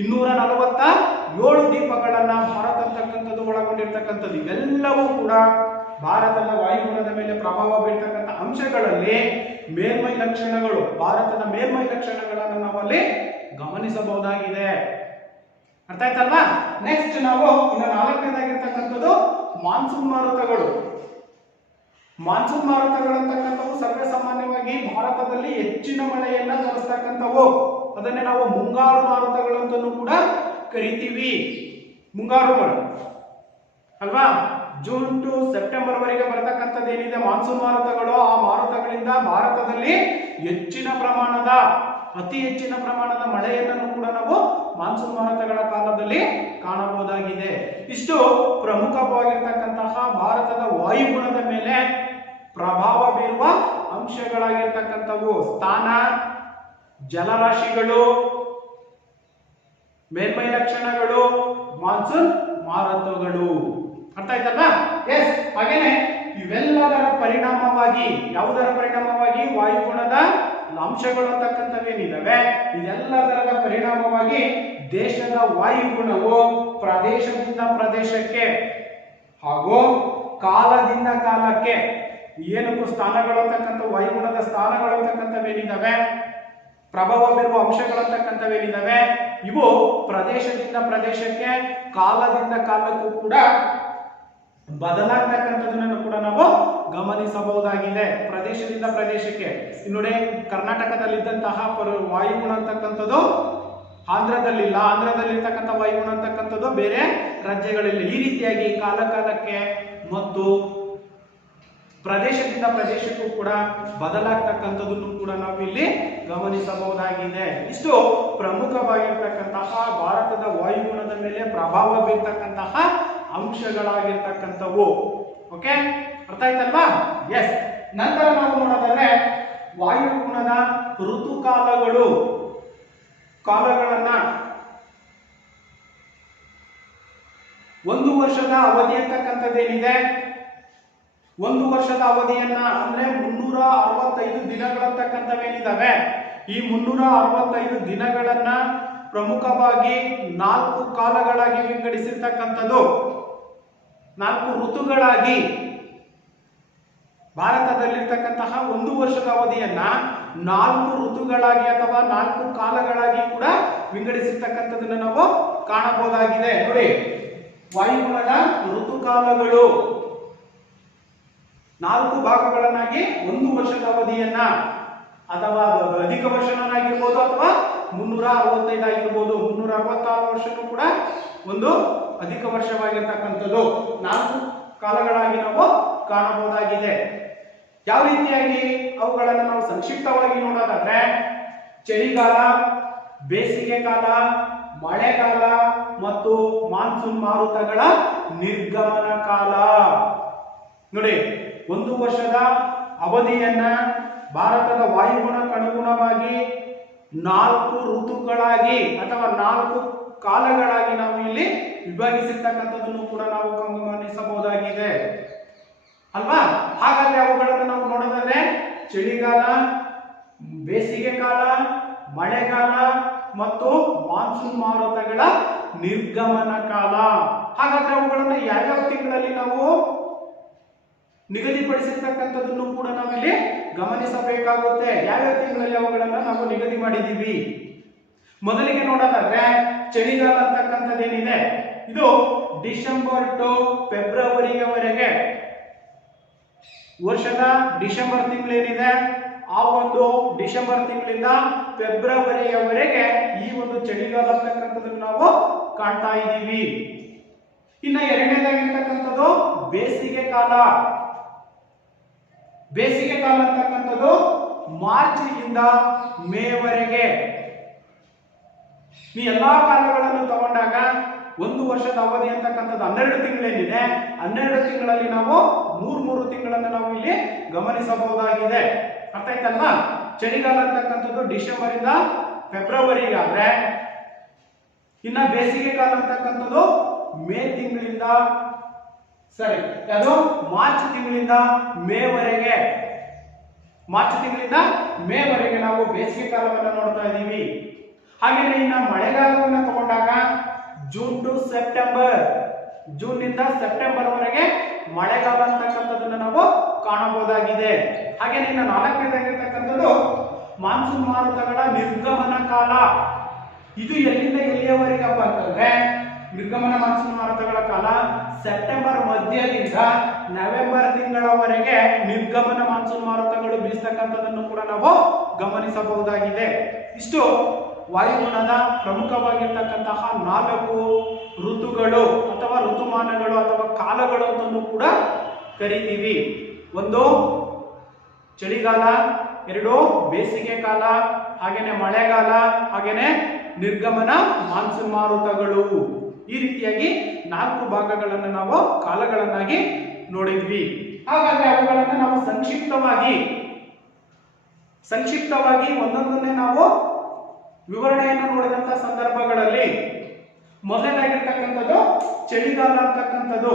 247 ದ್ವೀಪಗಳನ್ನ ಭಾರತ ಅಂತಕ್ಕಂಥದ್ದು ಒಳಗೊಂಡಿರ್ತಕ್ಕಂಥದ್ದು. ಇವೆಲ್ಲವೂ ಕೂಡ ಭಾರತದ ವಾಯುಗುಣದ ಮೇಲೆ ಪ್ರಭಾವ ಬೀರ್ತಕ್ಕಂಥ ಅಂಶಗಳಲ್ಲಿ ಮೇಲ್ಮೈ ಲಕ್ಷಣಗಳು, ಭಾರತದ ಮೇಲ್ಮೈ ಲಕ್ಷಣಗಳನ್ನು ನಾವಲ್ಲಿ ಗಮನಿಸಬಹುದಾಗಿದೆ. ಅರ್ಥ ಆಯ್ತಲ್ವಾ? ನೆಕ್ಸ್ಟ್ ನಾವು ಇನ್ನು 4ನೇದಾಗಿರ್ತಕ್ಕಂಥದ್ದು ಮಾನ್ಸೂನ್ ಮಾರುತಗಳು. ಮಾನ್ಸೂನ್ ಮಾರುತಗಳು ಅಂತಕ್ಕಂಥವು ಸರ್ವೇ ಸಾಮಾನ್ಯವಾಗಿ ಭಾರತದಲ್ಲಿ ಹೆಚ್ಚಿನ ಮಳೆಯನ್ನ ತರಿಸ್ತಕ್ಕಂಥವು. ಅದನ್ನೇ ನಾವು ಮುಂಗಾರು ಮಾರುತಗಳು ಅಂತಲೂ ಕೂಡ ಕರಿತೀವಿ. ಮುಂಗಾರುಗಳು ಅಲ್ವಾ, ಜೂನ್ ಟು ಸೆಪ್ಟೆಂಬರ್ ವರೆಗೆ ಬರತಕ್ಕಂಥದ್ದು ಏನಿದೆ ಮಾನ್ಸೂನ್ ಮಾರುತಗಳು, ಆ ಮಾರುತಗಳಿಂದ ಭಾರತದಲ್ಲಿ ಹೆಚ್ಚಿನ ಪ್ರಮಾಣದ, ಅತಿ ಹೆಚ್ಚಿನ ಪ್ರಮಾಣದ ಮಳೆಯನ್ನು ಕೂಡ ನಾವು ಮಾನ್ಸೂನ್ ಮಾರುತಗಳ ಕಾಲದಲ್ಲಿ ಕಾಣಬಹುದಾಗಿದೆ. ಇಷ್ಟು ಪ್ರಮುಖವಾಗಿರ್ತಕ್ಕಂತಹ ಭಾರತದ ವಾಯುಗುಣದ ಮೇಲೆ ಪ್ರಭಾವ ಬೀರುವ ಅಂಶಗಳಾಗಿರ್ತಕ್ಕಂಥವು ಸ್ಥಾನ, ಜಲರಾಶಿಗಳು, ಮೇಲ್ಮೈ ಲಕ್ಷಣಗಳು, ಮಾನ್ಸೂನ್ ಮಾರುತಗಳು. ಅರ್ಥ ಆಯ್ತಲ್ವಾ? ಎಸ್. ಹಾಗೇನೆ ಇವೆಲ್ಲದರ ಪರಿಣಾಮವಾಗಿ, ಯಾವುದರ ಪರಿಣಾಮವಾಗಿ? ವಾಯುಗುಣದ ಅಂಶಗಳು ಅಂತಕ್ಕಂಥವೇನಿದಾವೆ, ಇದೆಲ್ಲದರ ಪರಿಣಾಮವಾಗಿ ದೇಶದ ವಾಯುಗುಣವು ಪ್ರದೇಶದಿಂದ ಪ್ರದೇಶಕ್ಕೆ ಹಾಗೂ ಕಾಲದಿಂದ ಕಾಲಕ್ಕೆ, ಏನಕ್ಕೂ ಸ್ಥಾನಗಳು ಅಂತಕ್ಕಂಥ ವಾಯುಗುಣದ ಸ್ಥಾನಗಳು ಅಂತಕ್ಕಂಥವೇನಿದಾವೆ, ಪ್ರಭಾವ ಬೀರುವ ಅಂಶಗಳಂತಕ್ಕಂಥವೇನಿದಾವೆ, ಇವು ಪ್ರದೇಶದಿಂದ ಪ್ರದೇಶಕ್ಕೆ, ಕಾಲದಿಂದ ಕಾಲಕ್ಕೂ ಕೂಡ ಬದಲಾಗ್ತಕ್ಕಂಥದ್ದನ್ನು ಕೂಡ ನಾವು ಗಮನಿಸಬಹುದಾಗಿದೆ. ಪ್ರದೇಶದಿಂದ ಪ್ರದೇಶಕ್ಕೆ ನೋಡಿ, ಕರ್ನಾಟಕದಲ್ಲಿದ್ದಂತಹ ವಾಯುಗುಣ ಅಂತಕ್ಕಂಥದ್ದು ಆಂಧ್ರದಲ್ಲಿಲ್ಲ, ಆಂಧ್ರದಲ್ಲಿರ್ತಕ್ಕಂಥ ವಾಯುಗುಣ ಅಂತಕ್ಕಂಥದ್ದು ಬೇರೆ ರಾಜ್ಯಗಳಿಲ್ಲ. ಈ ರೀತಿಯಾಗಿ ಕಾಲ ಕಾಲಕ್ಕೆ ಮತ್ತು ಪ್ರದೇಶದಿಂದ ಪ್ರದೇಶಕ್ಕೂ ಕೂಡ ಬದಲಾಗ್ತಕ್ಕಂಥದ್ದನ್ನು ಕೂಡ ನಾವು ಇಲ್ಲಿ ಗಮನಿಸಬಹುದಾಗಿದೆ. ಇಷ್ಟು ಪ್ರಮುಖವಾಗಿರ್ತಕ್ಕಂತಹ ಭಾರತದ ವಾಯುಗುಣದ ಮೇಲೆ ಪ್ರಭಾವ ಬೀರ್ತಕ್ಕಂತಹ ಅಂಶಗಳಾಗಿರ್ತಕ್ಕಂಥವು. ಓಕೆ, ಅರ್ಥ ಆಯ್ತಲ್ವಾ? ಎಸ್. ನಂತರ ನಾವು ನೋಡೋದಾದ್ರೆ ವಾಯುಗುಣದ ಋತುಕಾಲಗಳು, ಕಾಲಗಳನ್ನ ಒಂದು ವರ್ಷದ ಅವಧಿ ಅಂತಕ್ಕಂಥದ್ದೇನಿದೆ, ಒಂದು ವರ್ಷದ ಅವಧಿಯನ್ನ ಅಂದ್ರೆ 365 ದಿನಗಳಂತಕ್ಕಂಥವೇನಿದಾವೆ, ಈ 365 ದಿನಗಳನ್ನ ಪ್ರಮುಖವಾಗಿ 4 ಕಾಲಗಳಾಗಿ ವಿಂಗಡಿಸಿರ್ತಕ್ಕಂಥದ್ದು, 4 ಋತುಗಳಾಗಿ. ಭಾರತದಲ್ಲಿರ್ತಕ್ಕಂತಹ ಒಂದು ವರ್ಷದ ಅವಧಿಯನ್ನ 4 ಋತುಗಳಾಗಿ ಅಥವಾ 4 ಕಾಲಗಳಾಗಿ ಕೂಡ ವಿಂಗಡಿಸಿರ್ತಕ್ಕಂಥದನ್ನ ನಾವು ಕಾಣಬಹುದಾಗಿದೆ. ನೋಡಿ, ವಾಯುಗುಣದ ಋತುಕಾಲಗಳು 4 ಭಾಗಗಳನ್ನಾಗಿ ಒಂದು ವರ್ಷದ ಅವಧಿಯನ್ನ, ಅಥವಾ ಅಧಿಕ ವರ್ಷನಾಗಿರ್ಬೋದು ಅಥವಾ 365 ಆಗಿರ್ಬೋದು, 366 ವರ್ಷನೂ ಕೂಡ ಒಂದು ಅಧಿಕ ವರ್ಷವಾಗಿರ್ತಕ್ಕಂಥದ್ದು 4 ಕಾಲಗಳಾಗಿ ನಾವು ಕಾಣಬಹುದಾಗಿದೆ. ಯಾವ ರೀತಿಯಾಗಿ ಅವುಗಳನ್ನು ನಾವು ಸಂಕ್ಷಿಪ್ತವಾಗಿ ನೋಡೋದಾದ್ರೆ ಚಳಿಗಾಲ, ಬೇಸಿಗೆ ಕಾಲ, ಮಳೆಗಾಲ ಮತ್ತು ಮಾನ್ಸೂನ್ ಮಾರುತಗಳ ನಿರ್ಗಮನ ಕಾಲ. ನೋಡಿ, ಒಂದು ವರ್ಷದ ಅವಧಿಯನ್ನ ಭಾರತದ ವಾಯುಗುಣಕ್ಕನುಗುಣವಾಗಿ 4 ಋತುಗಳಾಗಿ ಅಥವಾ 4 ಕಾಲಗಳಾಗಿ ನಾವು ಇಲ್ಲಿ ವಿಭಾಗಿಸಿರ್ತಕ್ಕಂಥದ್ದನ್ನು ಕೂಡ ನಾವು ಗಮನಿಸಬಹುದಾಗಿದೆ ಅಲ್ವಾ. ಹಾಗಾದ್ರೆ ಅವುಗಳನ್ನು ನಾವು ನೋಡೋದಾದ್ರೆ ಚಳಿಗಾಲ, ಬೇಸಿಗೆ ಕಾಲ, ಮಳೆಗಾಲ ಮತ್ತು ಮಾನ್ಸೂನ್ ಮಾರುತಗಳ ನಿರ್ಗಮನ ಕಾಲ. ಹಾಗಾದ್ರೆ ಅವುಗಳನ್ನು ಯಾವ್ಯಾವ ತಿಂಗಳಲ್ಲಿ ನಾವು ನಿಗದಿಪಡಿಸಿರ್ತಕ್ಕಂಥದ್ದನ್ನು ಕೂಡ ನಾವಿಲ್ಲಿ ಗಮನಿಸಬೇಕಾಗುತ್ತೆ. ಯಾವ್ಯಾವ ತಿಂಗಳಲ್ಲಿ ಅವುಗಳನ್ನು ನಾವು ನಿಗದಿ ಮಾಡಿದ್ದೀವಿ? ಮೊದಲಿಗೆ ನೋಡೋದಾದ್ರೆ ಚಳಿಗಾಲ ಅಂತಕ್ಕಂಥದ್ದೇನಿದೆ, ಇದು ಡಿಸೆಂಬರ್ ಟು ಫೆಬ್ರವರಿಯವರೆಗೆ, ವರ್ಷದ ಡಿಸೆಂಬರ್ ತಿಂಗಳೇನಿದೆ ಆ ಒಂದು ಡಿಸೆಂಬರ್ ತಿಂಗಳಿಂದ ಫೆಬ್ರವರಿಯವರೆಗೆ ಈ ಒಂದು ಚಳಿಗಾಲ ಅಂತಕ್ಕಂಥದ್ದನ್ನು ನಾವು ಕಾಣ್ತಾ ಇದ್ದೀವಿ. ಇನ್ನ ಎರಡನೇದಾಗಿರ್ತಕ್ಕಂಥದ್ದು ಬೇಸಿಗೆ ಕಾಲ. ಬೇಸಿಗೆ ಕಾಲ ಅಂತಕ್ಕಂಥದ್ದು ಮಾರ್ಚ್ ಇಂದ ಮೇವರೆಗೆ. ಈ ಎಲ್ಲಾ ಕಾಲಗಳನ್ನು ತಗೊಂಡಾಗ ಒಂದು ವರ್ಷದ ಅವಧಿ ಅಂತಕ್ಕಂಥದ್ದು 12 ತಿಂಗಳೇನಿದೆ, 12 ತಿಂಗಳಲ್ಲಿ ನಾವು ಮೂರು ತಿಂಗಳನ್ನು ನಾವು ಇಲ್ಲಿ ಗಮನಿಸಬಹುದಾಗಿದೆ. ಅರ್ಥ ಆಯ್ತಲ್ವಾ? ಚಳಿಗಾಲ ಅಂತಕ್ಕಂಥದ್ದು ಡಿಸೆಂಬರ್ ಇಂದ ಫೆಬ್ರವರಿಗಾದ್ರೆ, ಇನ್ನ ಬೇಸಿಗೆ ಕಾಲ ಅಂತಕ್ಕಂಥದ್ದು ಮೇ ತಿಂಗಳಿಂದ ಯಾವುದು ಮಾರ್ಚ್ ತಿಂಗಳಿಂದ ಮೇವರೆಗೆ. ಮಾರ್ಚ್ ತಿಂಗಳಿಂದ ಮೇವರೆಗೆ ನಾವು ಬೇಸಿಗೆ ಕಾಲವನ್ನು ನೋಡ್ತಾ ಇದ್ದೀವಿ. ಹಾಗೆಯೇ ಇನ್ನ ಮಳೆಗಾಲವನ್ನು ತಗೊಂಡಾಗ ಜೂನ್ ಟು ಸೆಪ್ಟೆಂಬರ್, ಜೂನ್ ನಿಂದ ಸೆಪ್ಟೆಂಬರ್ ವರೆಗೆ ಮಳೆಗಾಲ ಅಂತಕ್ಕಂಥದ್ದನ್ನು ನಾವು ಕಾಣಬಹುದಾಗಿದೆ. ಹಾಗೆಯೇ ಇನ್ನ ನಾಲ್ಕನೇದಾಗಿರ್ತಕ್ಕಂಥದ್ದು ಮಾನ್ಸೂನ್ ಮಾರುತಗಳ ನಿರ್ಗಮನ ಕಾಲ. ಇದು ಎಲ್ಲಿಂದ ಎಲ್ಲಿಯವರೆಗಪ್ಪ ಅಂತಂದ್ರೆ, ನಿರ್ಗಮನ ಮಾನ್ಸೂನ್ ಮಾರುತಗಳ ಕಾಲ ಸೆಪ್ಟೆಂಬರ್ ಮಧ್ಯದಿಂದ ನವೆಂಬರ್ ತಿಂಗಳವರೆಗೆ ನಿರ್ಗಮನ ಮಾನ್ಸೂನ್ ಮಾರುತಗಳು ಬೀಸ್ತಕ್ಕಂಥದ್ದನ್ನು ಕೂಡ ನಾವು ಗಮನಿಸಬಹುದಾಗಿದೆ. ಇಷ್ಟು ವಾಯುಗುಣದ ಪ್ರಮುಖವಾಗಿರ್ತಕ್ಕಂತಹ 4 ಋತುಗಳು ಅಥವಾ ಋತುಮಾನಗಳು ಅಥವಾ ಕಾಲಗಳು ಅಂತಲೂ ಕೂಡ ಕರಿತೀವಿ. 1 ಚಳಿಗಾಲ, 2 ಬೇಸಿಗೆ ಕಾಲ, ಹಾಗೇನೆ ಮಳೆಗಾಲ, ಹಾಗೇನೆ ನಿರ್ಗಮನ ಮಾನ್ಸೂನ್ ಮಾರುತಗಳು. ಈ ರೀತಿಯಾಗಿ 4 ಭಾಗಗಳನ್ನು ನಾವು ಕಾಲಗಳನ್ನಾಗಿ ನೋಡಿದ್ವಿ. ಹಾಗಾದ್ರೆ ಅವುಗಳನ್ನು ನಾವು ಸಂಕ್ಷಿಪ್ತವಾಗಿ ಒಂದೊಂದನ್ನೇ ನಾವು ವಿವರಣೆಯನ್ನು ನೋಡಿದಂತ ಸಂದರ್ಭಗಳಲ್ಲಿ ಮೊದಲನೇದಾಗಿರ್ತಕ್ಕಂಥದ್ದು ಚಳಿಗಾಲ ಅಂತಕ್ಕಂಥದ್ದು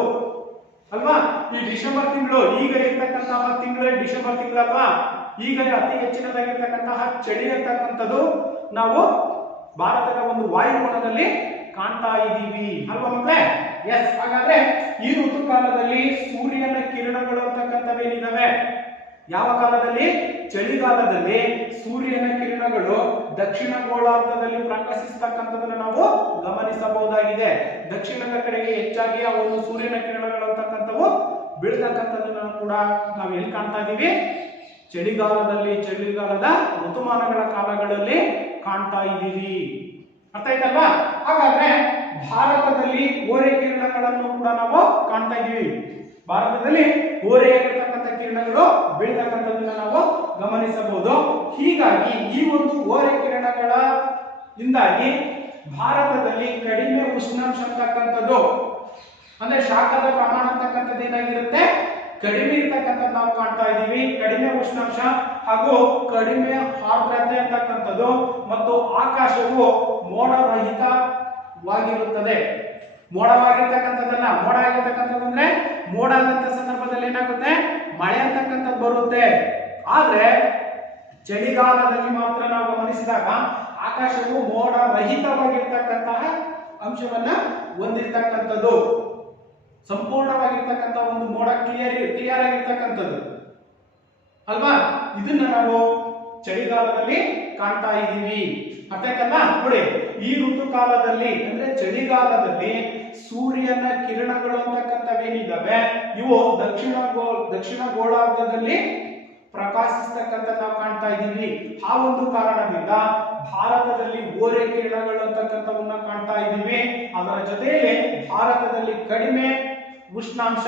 ಅಲ್ವಾ. ಈ ಡಿಸೆಂಬರ್ ತಿಂಗಳು ಈಗ ಇರ್ತಕ್ಕಂತಹ ತಿಂಗಳು ಡಿಸೆಂಬರ್ ತಿಂಗಳಲ್ವಾ, ಈಗ ಅತಿ ಹೆಚ್ಚಿನದಾಗಿರ್ತಕ್ಕಂತಹ ಚಳಿ ಅಂತಕ್ಕಂಥದ್ದು ನಾವು ಭಾರತದ ಒಂದು ವಾಯುಗುಣದಲ್ಲಿ ಕಾಣ್ತಾ ಇದ್ದೀವಿ ಅಲ್ವಾ ಮಕ್ಕಳೇ? ಎಸ್. ಹಾಗಾದ್ರೆ ಈ ಋತುಕಾಲದಲ್ಲಿ ಸೂರ್ಯನ ಕಿರಣಗಳು ಅಂತಕ್ಕಂಥವೇನಿದಾವೆ, ಯಾವ ಕಾಲದಲ್ಲಿ? ಚಳಿಗಾಲದಲ್ಲಿ ಸೂರ್ಯನ ಕಿರಣಗಳು ದಕ್ಷಿಣ ಗೋಳಾರ್ಧದಲ್ಲಿ ಪ್ರಕಾಶಿಸತಕ್ಕಂಥದನ್ನು ನಾವು ಗಮನಿಸಬಹುದಾಗಿದೆ. ದಕ್ಷಿಣದ ಕಡೆಗೆ ಹೆಚ್ಚಾಗಿ ಆ ಒಂದು ಸೂರ್ಯನ ಕಿರಣಗಳು ಅಂತಕ್ಕಂಥವು ಬೀಳ್ತಕ್ಕಂಥದನ್ನು ಕೂಡ ನಾವು ಎಲ್ಲಿ ಕಾಣ್ತಾ ಇದ್ದೀವಿ? ಚಳಿಗಾಲದ ಋತುಮಾನಗಳ ಕಾಲಗಳಲ್ಲಿ ಕಾಣ್ತಾ ಇದ್ದೀವಿ. ಅರ್ಥ ಆಯ್ತಲ್ವಾ? ಹಾಗಾದ್ರೆ ಭಾರತದಲ್ಲಿ ಓರೆ ಕಿರಣಗಳನ್ನು ಕೂಡ ನಾವು ಕಾಣ್ತಾ ಇದ್ದೀವಿ. ಭಾರತದಲ್ಲಿ ಓರೆಯಾಗಿರ್ತಕ್ಕಂಥ ಕಿರಣಗಳು ಬೀಳ್ತಕ್ಕಂಥದನ್ನ ನಾವು ಗಮನಿಸಬಹುದು. ಹೀಗಾಗಿ ಈ ಒಂದು ಓರೆ ಕಿರಣಗಳ ಇಂದಾಗಿ ಭಾರತದಲ್ಲಿ ಕಡಿಮೆ ಉಷ್ಣಾಂಶ ಅಂತಕ್ಕಂಥದ್ದು ಅಂದ್ರೆ ಶಾಖದ ಪ್ರಮಾಣ ಅಂತಕ್ಕಂಥದ್ದು ಏನಾಗಿರುತ್ತೆ? ಕಡಿಮೆ ಇರ್ತಕ್ಕಂಥದ್ದು ನಾವು ಕಾಣ್ತಾ ಇದ್ದೀವಿ. ಕಡಿಮೆ ಉಷ್ಣಾಂಶ ಹಾಗೂ ಕಡಿಮೆ ಆರ್ದ್ರತೆ ಅಂತಕ್ಕಂಥದ್ದು ಮತ್ತು ಆಕಾಶವು ಮೋಡರಹಿತವಾಗಿರುತ್ತದೆ. ಮೋಡ ಆಗಿರ್ತಕ್ಕಂಥದ್ದಂದ್ರೆ ಮೋಡ ಆದಂತ ಸಂದರ್ಭದಲ್ಲಿ ಏನಾಗುತ್ತೆ? ಮಳೆ ಅಂತಕ್ಕಂಥದ್ದು ಬರುತ್ತೆ. ಆದ್ರೆ ಚಳಿಗಾಲದಲ್ಲಿ ಮಾತ್ರ ನಾವು ಗಮನಿಸಿದಾಗ ಆಕಾಶವು ಮೋಡ ರಹಿತವಾಗಿರ್ತಕ್ಕಂತಹ ಅಂಶವನ್ನ ಹೊಂದಿರತಕ್ಕಂಥದ್ದು, ಸಂಪೂರ್ಣವಾಗಿರ್ತಕ್ಕಂಥ ಒಂದು ಮೋಡ ಕ್ಲಿಯರ್ ಆಗಿರ್ತಕ್ಕಂಥದ್ದು ಅಲ್ವಾ. ಇದನ್ನ ನಾವು ಚಳಿಗಾಲದಲ್ಲಿ ಕಾಣ್ತಾ ಇದ್ದೀವಿ. ಅರ್ಥಾಯ್ತಲ್ಲ? ನೋಡಿ, ಈ ಋತುಕಾಲದಲ್ಲಿ ಅಂದ್ರೆ ಚಳಿಗಾಲದಲ್ಲಿ ಸೂರ್ಯನ ಕಿರಣಗಳು ಅಂತಕ್ಕಂಥವೇನಿದ್ದಾವೆ ಇವು ದಕ್ಷಿಣ ಗೋಳಾರ್ಧದಲ್ಲಿ ಪ್ರಕಾಶಿಸ್ತಕ್ಕಂಥ ನಾವು ಕಾಣ್ತಾ ಇದ್ದೀವಿ. ಆ ಒಂದು ಕಾರಣದಿಂದ ಭಾರತದಲ್ಲಿ ಓರೆ ಕಿರಣಗಳು ಅಂತಕ್ಕಂಥವನ್ನ ಕಾಣ್ತಾ ಇದ್ದೀವಿ. ಅದರ ಜೊತೆಯಲ್ಲಿ ಭಾರತದಲ್ಲಿ ಕಡಿಮೆ ಉಷ್ಣಾಂಶ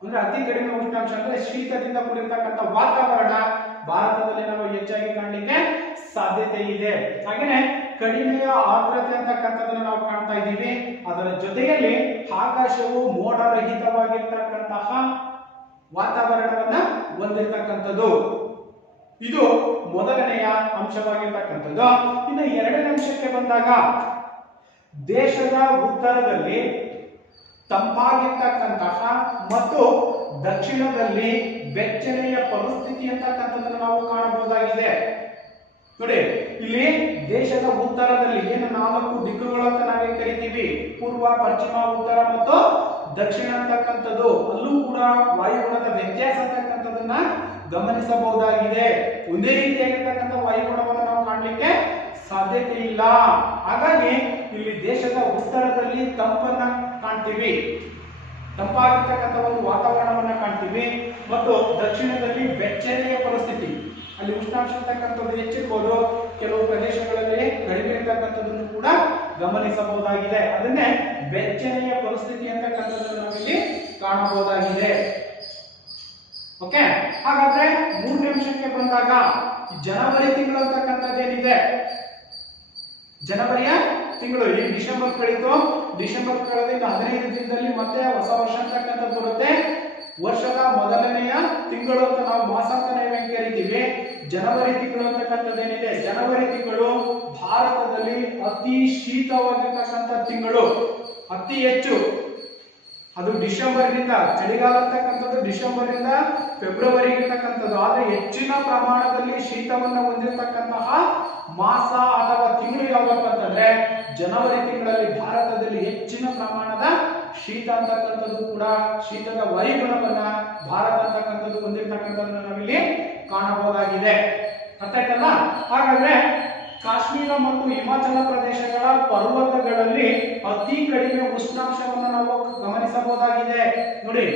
ಅಂದ್ರೆ ಅತಿ ಕಡಿಮೆ ಉಷ್ಣಾಂಶ ಅಂದ್ರೆ ಶೀತದಿಂದ ಕೂಡಿರ್ತಕ್ಕಂಥ ವಾತಾವರಣ ಭಾರತದಲ್ಲಿ ನಾವು ಹೆಚ್ಚಾಗಿ ಕಾಣಲಿಕ್ಕೆ ಸಾಧ್ಯತೆ ಇದೆ. ಹಾಗೆಯೇ ಕಡಿಮೆಯ ಆರ್ದ್ರತೆ ಅಂತಕ್ಕಂಥದ್ದನ್ನು ನಾವು ಕಾಣ್ತಾ ಇದ್ದೀವಿ. ಅದರ ಜೊತೆಯಲ್ಲಿ ಆಕಾಶವು ಮೋಡರಹಿತವಾಗಿರ್ತಕ್ಕಂತಹ ವಾತಾವರಣವನ್ನ ಹೊಂದಿರತಕ್ಕಂಥದ್ದು. ಇದು ಮೊದಲನೆಯ ಅಂಶವಾಗಿರ್ತಕ್ಕಂಥದ್ದು. ಇನ್ನು ಎರಡನೇ ಅಂಶಕ್ಕೆ ಬಂದಾಗ ದೇಶದ ಉತ್ತರದಲ್ಲಿ ತಂಪಾಗಿರ್ತಕ್ಕಂತಹ ಮತ್ತು ದಕ್ಷಿಣದಲ್ಲಿ ಬೆಚ್ಚನೆಯ ಪರಿಸ್ಥಿತಿ ಅಂತಕ್ಕಂಥದ್ದನ್ನು ನಾವು ಕಾಣಬಹುದಾಗಿದೆ. ನೋಡಿ, ಇಲ್ಲಿ ದೇಶದ ಉತ್ತರದಲ್ಲಿ ಏನು 4 ದಿಕ್ಕುಗಳು ಅಂತ ನಾವೇ ಕರಿತೀವಿ, ಪೂರ್ವ, ಪಶ್ಚಿಮ, ಉತ್ತರ ಮತ್ತು ದಕ್ಷಿಣ ಅಂತಕ್ಕಂಥದ್ದು. ಅಲ್ಲೂ ಕೂಡ ವಾಯುಗುಣದ ವ್ಯತ್ಯಾಸ ಅಂತಕ್ಕಂಥದ್ದನ್ನ ಗಮನಿಸಬಹುದಾಗಿದೆ. ಒಂದೇ ರೀತಿಯಾಗಿರ್ತಕ್ಕಂಥ ವಾಯುಗುಣವನ್ನು ನಾವು ಕಾಣಲಿಕ್ಕೆ ಸಾಧ್ಯತೆ ಇಲ್ಲ. ಹಾಗಾಗಿ ಇಲ್ಲಿ ದೇಶದ ಉತ್ತರದಲ್ಲಿ ತಂಪನ್ನ ಕಾಣ್ತೀವಿ, ತಂಪಾಗಿರ್ತಕ್ಕಂಥ ಒಂದು ವಾತಾವರಣವನ್ನ ಕಾಣ್ತೀವಿ. ಮತ್ತು ದಕ್ಷಿಣದಲ್ಲಿ ಬೆಚ್ಚನೆಯ ಪರಿಸ್ಥಿತಿ, ಅಲ್ಲಿ ಉಷ್ಣಾಂಶ ಅಂತಕ್ಕಂಥದ್ದು ಹೆಚ್ಚಿರ್ಬೋದು, ಕೆಲವು ಪ್ರದೇಶಗಳಲ್ಲಿ ಕಡಿಮೆ ಇರ್ತಕ್ಕಂಥದ್ದನ್ನು ಕೂಡ ಗಮನಿಸಬಹುದಾಗಿದೆ. ಅದನ್ನೇ ಬೆಚ್ಚನೆಯ ಪರಿಸ್ಥಿತಿ ಅಂತಕ್ಕಂಥದ್ದನ್ನು ನಾವಿಲ್ಲಿ ಕಾಣಬಹುದಾಗಿದೆ. ಓಕೆ, ಹಾಗಾದ್ರೆ ಮೂರನೇ ಅಂಶಕ್ಕೆ ಬಂದಾಗ ಜನವರಿ ತಿಂಗಳು ಅಂತಕ್ಕಂಥದ್ದೇನಿದೆ, ಜನವರಿಯ ತಿಂಗಳು, ಈ ಡಿಸೆಂಬರ್ ಕಳೆದು, ಡಿಸೆಂಬರ್ ಕಳೆದಿಂದ 15 ದಿನದಲ್ಲಿ ಮತ್ತೆ ಹೊಸ ವರ್ಷ ಅಂತಕ್ಕಂಥದ್ದು ಬರುತ್ತೆ. ವರ್ಷದ ಮೊದಲನೆಯ ತಿಂಗಳು ಅಂತ ನಾವು ಮಾಸ ಅಂತ ನಾವೇನ್ ಕರಿತೀವಿ. ಜನವರಿ ತಿಂಗಳು ಅಂತಕ್ಕಂಥದ್ದೇನಿದೆ, ಜನವರಿ ತಿಂಗಳು ಭಾರತದಲ್ಲಿ ಅತಿ ಶೀತವಾಗಿರ್ತಕ್ಕಂಥ ತಿಂಗಳು, ಅತಿ ಹೆಚ್ಚು. ಅದು ಡಿಸೆಂಬರ್ನಿಂದ, ಚಳಿಗಾಲ ಅಂತಕ್ಕಂಥದ್ದು ಡಿಸೆಂಬರ್ನಿಂದ ಫೆಬ್ರವರಿ ಇರ್ತಕ್ಕಂಥದ್ದು. ಆದ್ರೆ ಹೆಚ್ಚಿನ ಪ್ರಮಾಣದಲ್ಲಿ ಶೀತವನ್ನು ಹೊಂದಿರತಕ್ಕಂತಹ ಮಾಸ ಅಥವಾ ತಿಂಗಳು ಯಾವ್ದಪ್ಪ ಅಂತಂದ್ರೆ ಜನವರಿ ತಿಂಗಳಲ್ಲಿ ಭಾರತದಲ್ಲಿ ಹೆಚ್ಚಿನ ಪ್ರಮಾಣದ ಶೀತ ಅಂತಕ್ಕಂಥದ್ದು ಕೂಡ, ಶೀತದ ವೈಗುಣವನ್ನ ಭಾರತ ಅಂತಕ್ಕಂಥದ್ದು ಹೊಂದಿರತಕ್ಕಂಥದ್ದನ್ನ ನಾವಿಲ್ಲಿ ಕಾಣಬಹುದಾಗಿದೆ. ಅರ್ಥ ಆಯ್ತಲ್ಲ? ಹಾಗಾದ್ರೆ ಕಾಶ್ಮೀರ ಮತ್ತು ಹಿಮಾಚಲ ಪ್ರದೇಶಗಳ ಪರ್ವತಗಳಲ್ಲಿ ಅತಿ ಕಡಿಮೆ ಉಷ್ಣಾಂಶವನ್ನು ನಾವು ಗಮನಿಸಬಹುದಾಗಿದೆ. ನೋಡಿ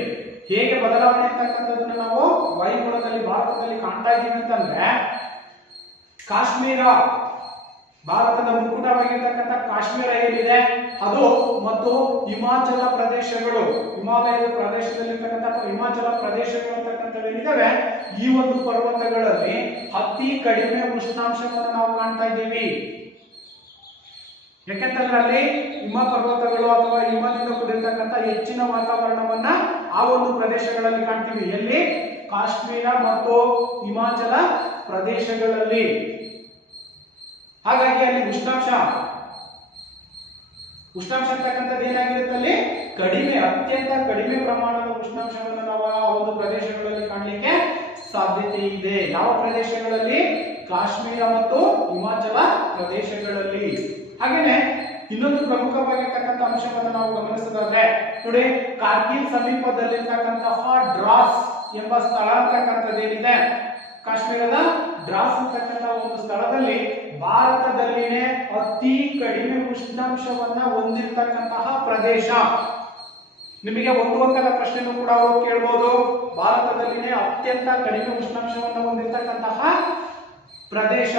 ಹೇಗೆ ಬದಲಾವಣೆ ಅಂತಕ್ಕಂಥದ್ದನ್ನ ನಾವು ವಾಯುಗುಣದಲ್ಲಿ ಭಾರತದಲ್ಲಿ ಕಾಣ್ತಾ ಇದ್ದೀವಿ ಅಂತಂದ್ರೆ, ಕಾಶ್ಮೀರ, ಭಾರತದ ಮುಕ್ಕುಟವಾಗಿರ್ತಕ್ಕಂಥ ಕಾಶ್ಮೀರ ಏನಿದೆ ಅದು ಮತ್ತು ಹಿಮಾಚಲ ಪ್ರದೇಶಗಳು, ಹಿಮಾಲಯದ ಪ್ರದೇಶದಲ್ಲಿರ್ತಕ್ಕಂಥ ಹಿಮಾಚಲ ಪ್ರದೇಶಗಳು ಅಂತಕ್ಕಂಥವೇನಿದಾವೆ, ಈ ಒಂದು ಪರ್ವತಗಳಲ್ಲಿ ಅತಿ ಕಡಿಮೆ ಉಷ್ಣಾಂಶವನ್ನು ನಾವು ಕಾಣ್ತಾ ಇದ್ದೀವಿ. ಯಾಕೆಂತಂದ್ರೆ ಅಲ್ಲಿ ಹಿಮ ಪರ್ವತಗಳು ಅಥವಾ ಹಿಮದಿಂದ ಕೂಡಿರ್ತಕ್ಕಂಥ ಹೆಚ್ಚಿನ ವಾತಾವರಣವನ್ನ ಆ ಒಂದು ಪ್ರದೇಶಗಳಲ್ಲಿ ಕಾಣ್ತೀವಿ. ಎಲ್ಲಿ? ಕಾಶ್ಮೀರ ಮತ್ತು ಹಿಮಾಚಲ ಪ್ರದೇಶಗಳಲ್ಲಿ. ಹಾಗಾಗಿ ಅಲ್ಲಿ ಉಷ್ಣಾಂಶ ಅಂತಕ್ಕಂಥದ್ದು ಏನಾಗಿರುತ್ತೆ, ಅಲ್ಲಿ ಕಡಿಮೆ, ಅತ್ಯಂತ ಕಡಿಮೆ ಪ್ರಮಾಣದ ಉಷ್ಣಾಂಶವನ್ನು ನಾವು ಆ ಒಂದು ಪ್ರದೇಶಗಳಲ್ಲಿ ಕಾಣಲಿಕ್ಕೆ ಸಾಧ್ಯತೆ ಇದೆ. ಯಾವ ಪ್ರದೇಶಗಳಲ್ಲಿ? ಕಾಶ್ಮೀರ ಮತ್ತು ಹಿಮಾಚಲ ಪ್ರದೇಶಗಳಲ್ಲಿ. ಹಾಗೇನೆ ಇನ್ನೊಂದು ಪ್ರಮುಖವಾಗಿರ್ತಕ್ಕಂಥ ಅಂಶವನ್ನು ನಾವು ಗಮನಿಸೋದಾದ್ರೆ, ನೋಡಿ ಕಾರ್ಗಿಲ್ ಸಮೀಪದಲ್ಲಿರ್ತಕ್ಕಂತಹ ಡ್ರಾಸ್ ಎಂಬ ಸ್ಥಳ ಅಂತಕ್ಕಂಥದ್ದೇನಿದೆ, ಕಾಶ್ಮೀರದ ಡ್ರಾಸ್ ಅಂತಕ್ಕಂಥ ಒಂದು ಸ್ಥಳದಲ್ಲಿ ಭಾರತದಲ್ಲಿನೇ ಅತಿ ಕಡಿಮೆ ಉಷ್ಣಾಂಶವನ್ನ ಹೊಂದಿರತಕ್ಕಂತಹ ಪ್ರದೇಶ. ನಿಮಗೆ ಒಂದು ಅಂಕದ ಪ್ರಶ್ನೆನೂ ಕೂಡ ಅವರು ಕೇಳಬಹುದು. ಭಾರತದಲ್ಲಿನೇ ಅತ್ಯಂತ ಕಡಿಮೆ ಉಷ್ಣಾಂಶವನ್ನು ಹೊಂದಿರತಕ್ಕಂತಹ ಪ್ರದೇಶ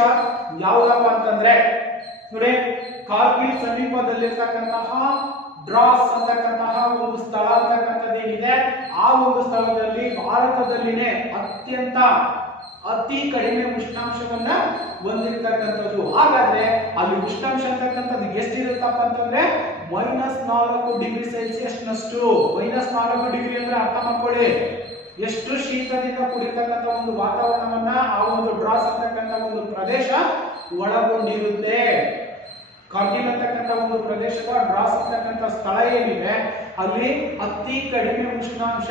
ಯಾವುದಪ್ಪ ಅಂತಂದ್ರೆ, ನೋಡಿ ಕಾರ್ಗಿಲ್ ಸಮೀಪದಲ್ಲಿರ್ತಕ್ಕಂತಹ ಡ್ರಾಸ್ ಅಂತಕ್ಕಂತಹ ಒಂದು ಸ್ಥಳ ಅಂತಕ್ಕಂಥದ್ದೇನಿದೆ, ಆ ಒಂದು ಸ್ಥಳದಲ್ಲಿ ಭಾರತದಲ್ಲಿನೇ ಅತಿ ಕಡಿಮೆ ಉಷ್ಣಾಂಶವನ್ನ ಹೊಂದಿರತಕ್ಕಂಥದ್ದು. ಹಾಗಾದ್ರೆ ಅಲ್ಲಿ ಉಷ್ಣಾಂಶ ಅಂತಕ್ಕಂಥದ್ದು ಎಷ್ಟಿರುತ್ತಪ್ಪ ಅಂತಂದ್ರೆ -4 ಡಿಗ್ರಿ ಸೆಲ್ಸಿಯಸ್ ನಷ್ಟು. -4 ಡಿಗ್ರಿ ಅಂದ್ರೆ ಅರ್ಥ ಮಾಡ್ಕೊಳ್ಳಿ, ಎಷ್ಟು ಶೀತದಿಂದ ಕೂಡಿರ್ತಕ್ಕಂಥ ಒಂದು ವಾತಾವರಣವನ್ನ ಆ ಒಂದು ಡ್ರಾಸ್ ಅಂತಕ್ಕಂಥ ಒಂದು ಪ್ರದೇಶ ಒಳಗೊಂಡಿರುತ್ತೆ. ಕಾರ್ಗಿಲ್ ಅಂತಕ್ಕಂಥ ಒಂದು ಪ್ರದೇಶದ ಡ್ರಾಸ್ ಅಂತಕ್ಕಂಥ ಸ್ಥಳ ಏನಿದೆ ಅಲ್ಲಿ ಅತಿ ಕಡಿಮೆ ಉಷ್ಣಾಂಶ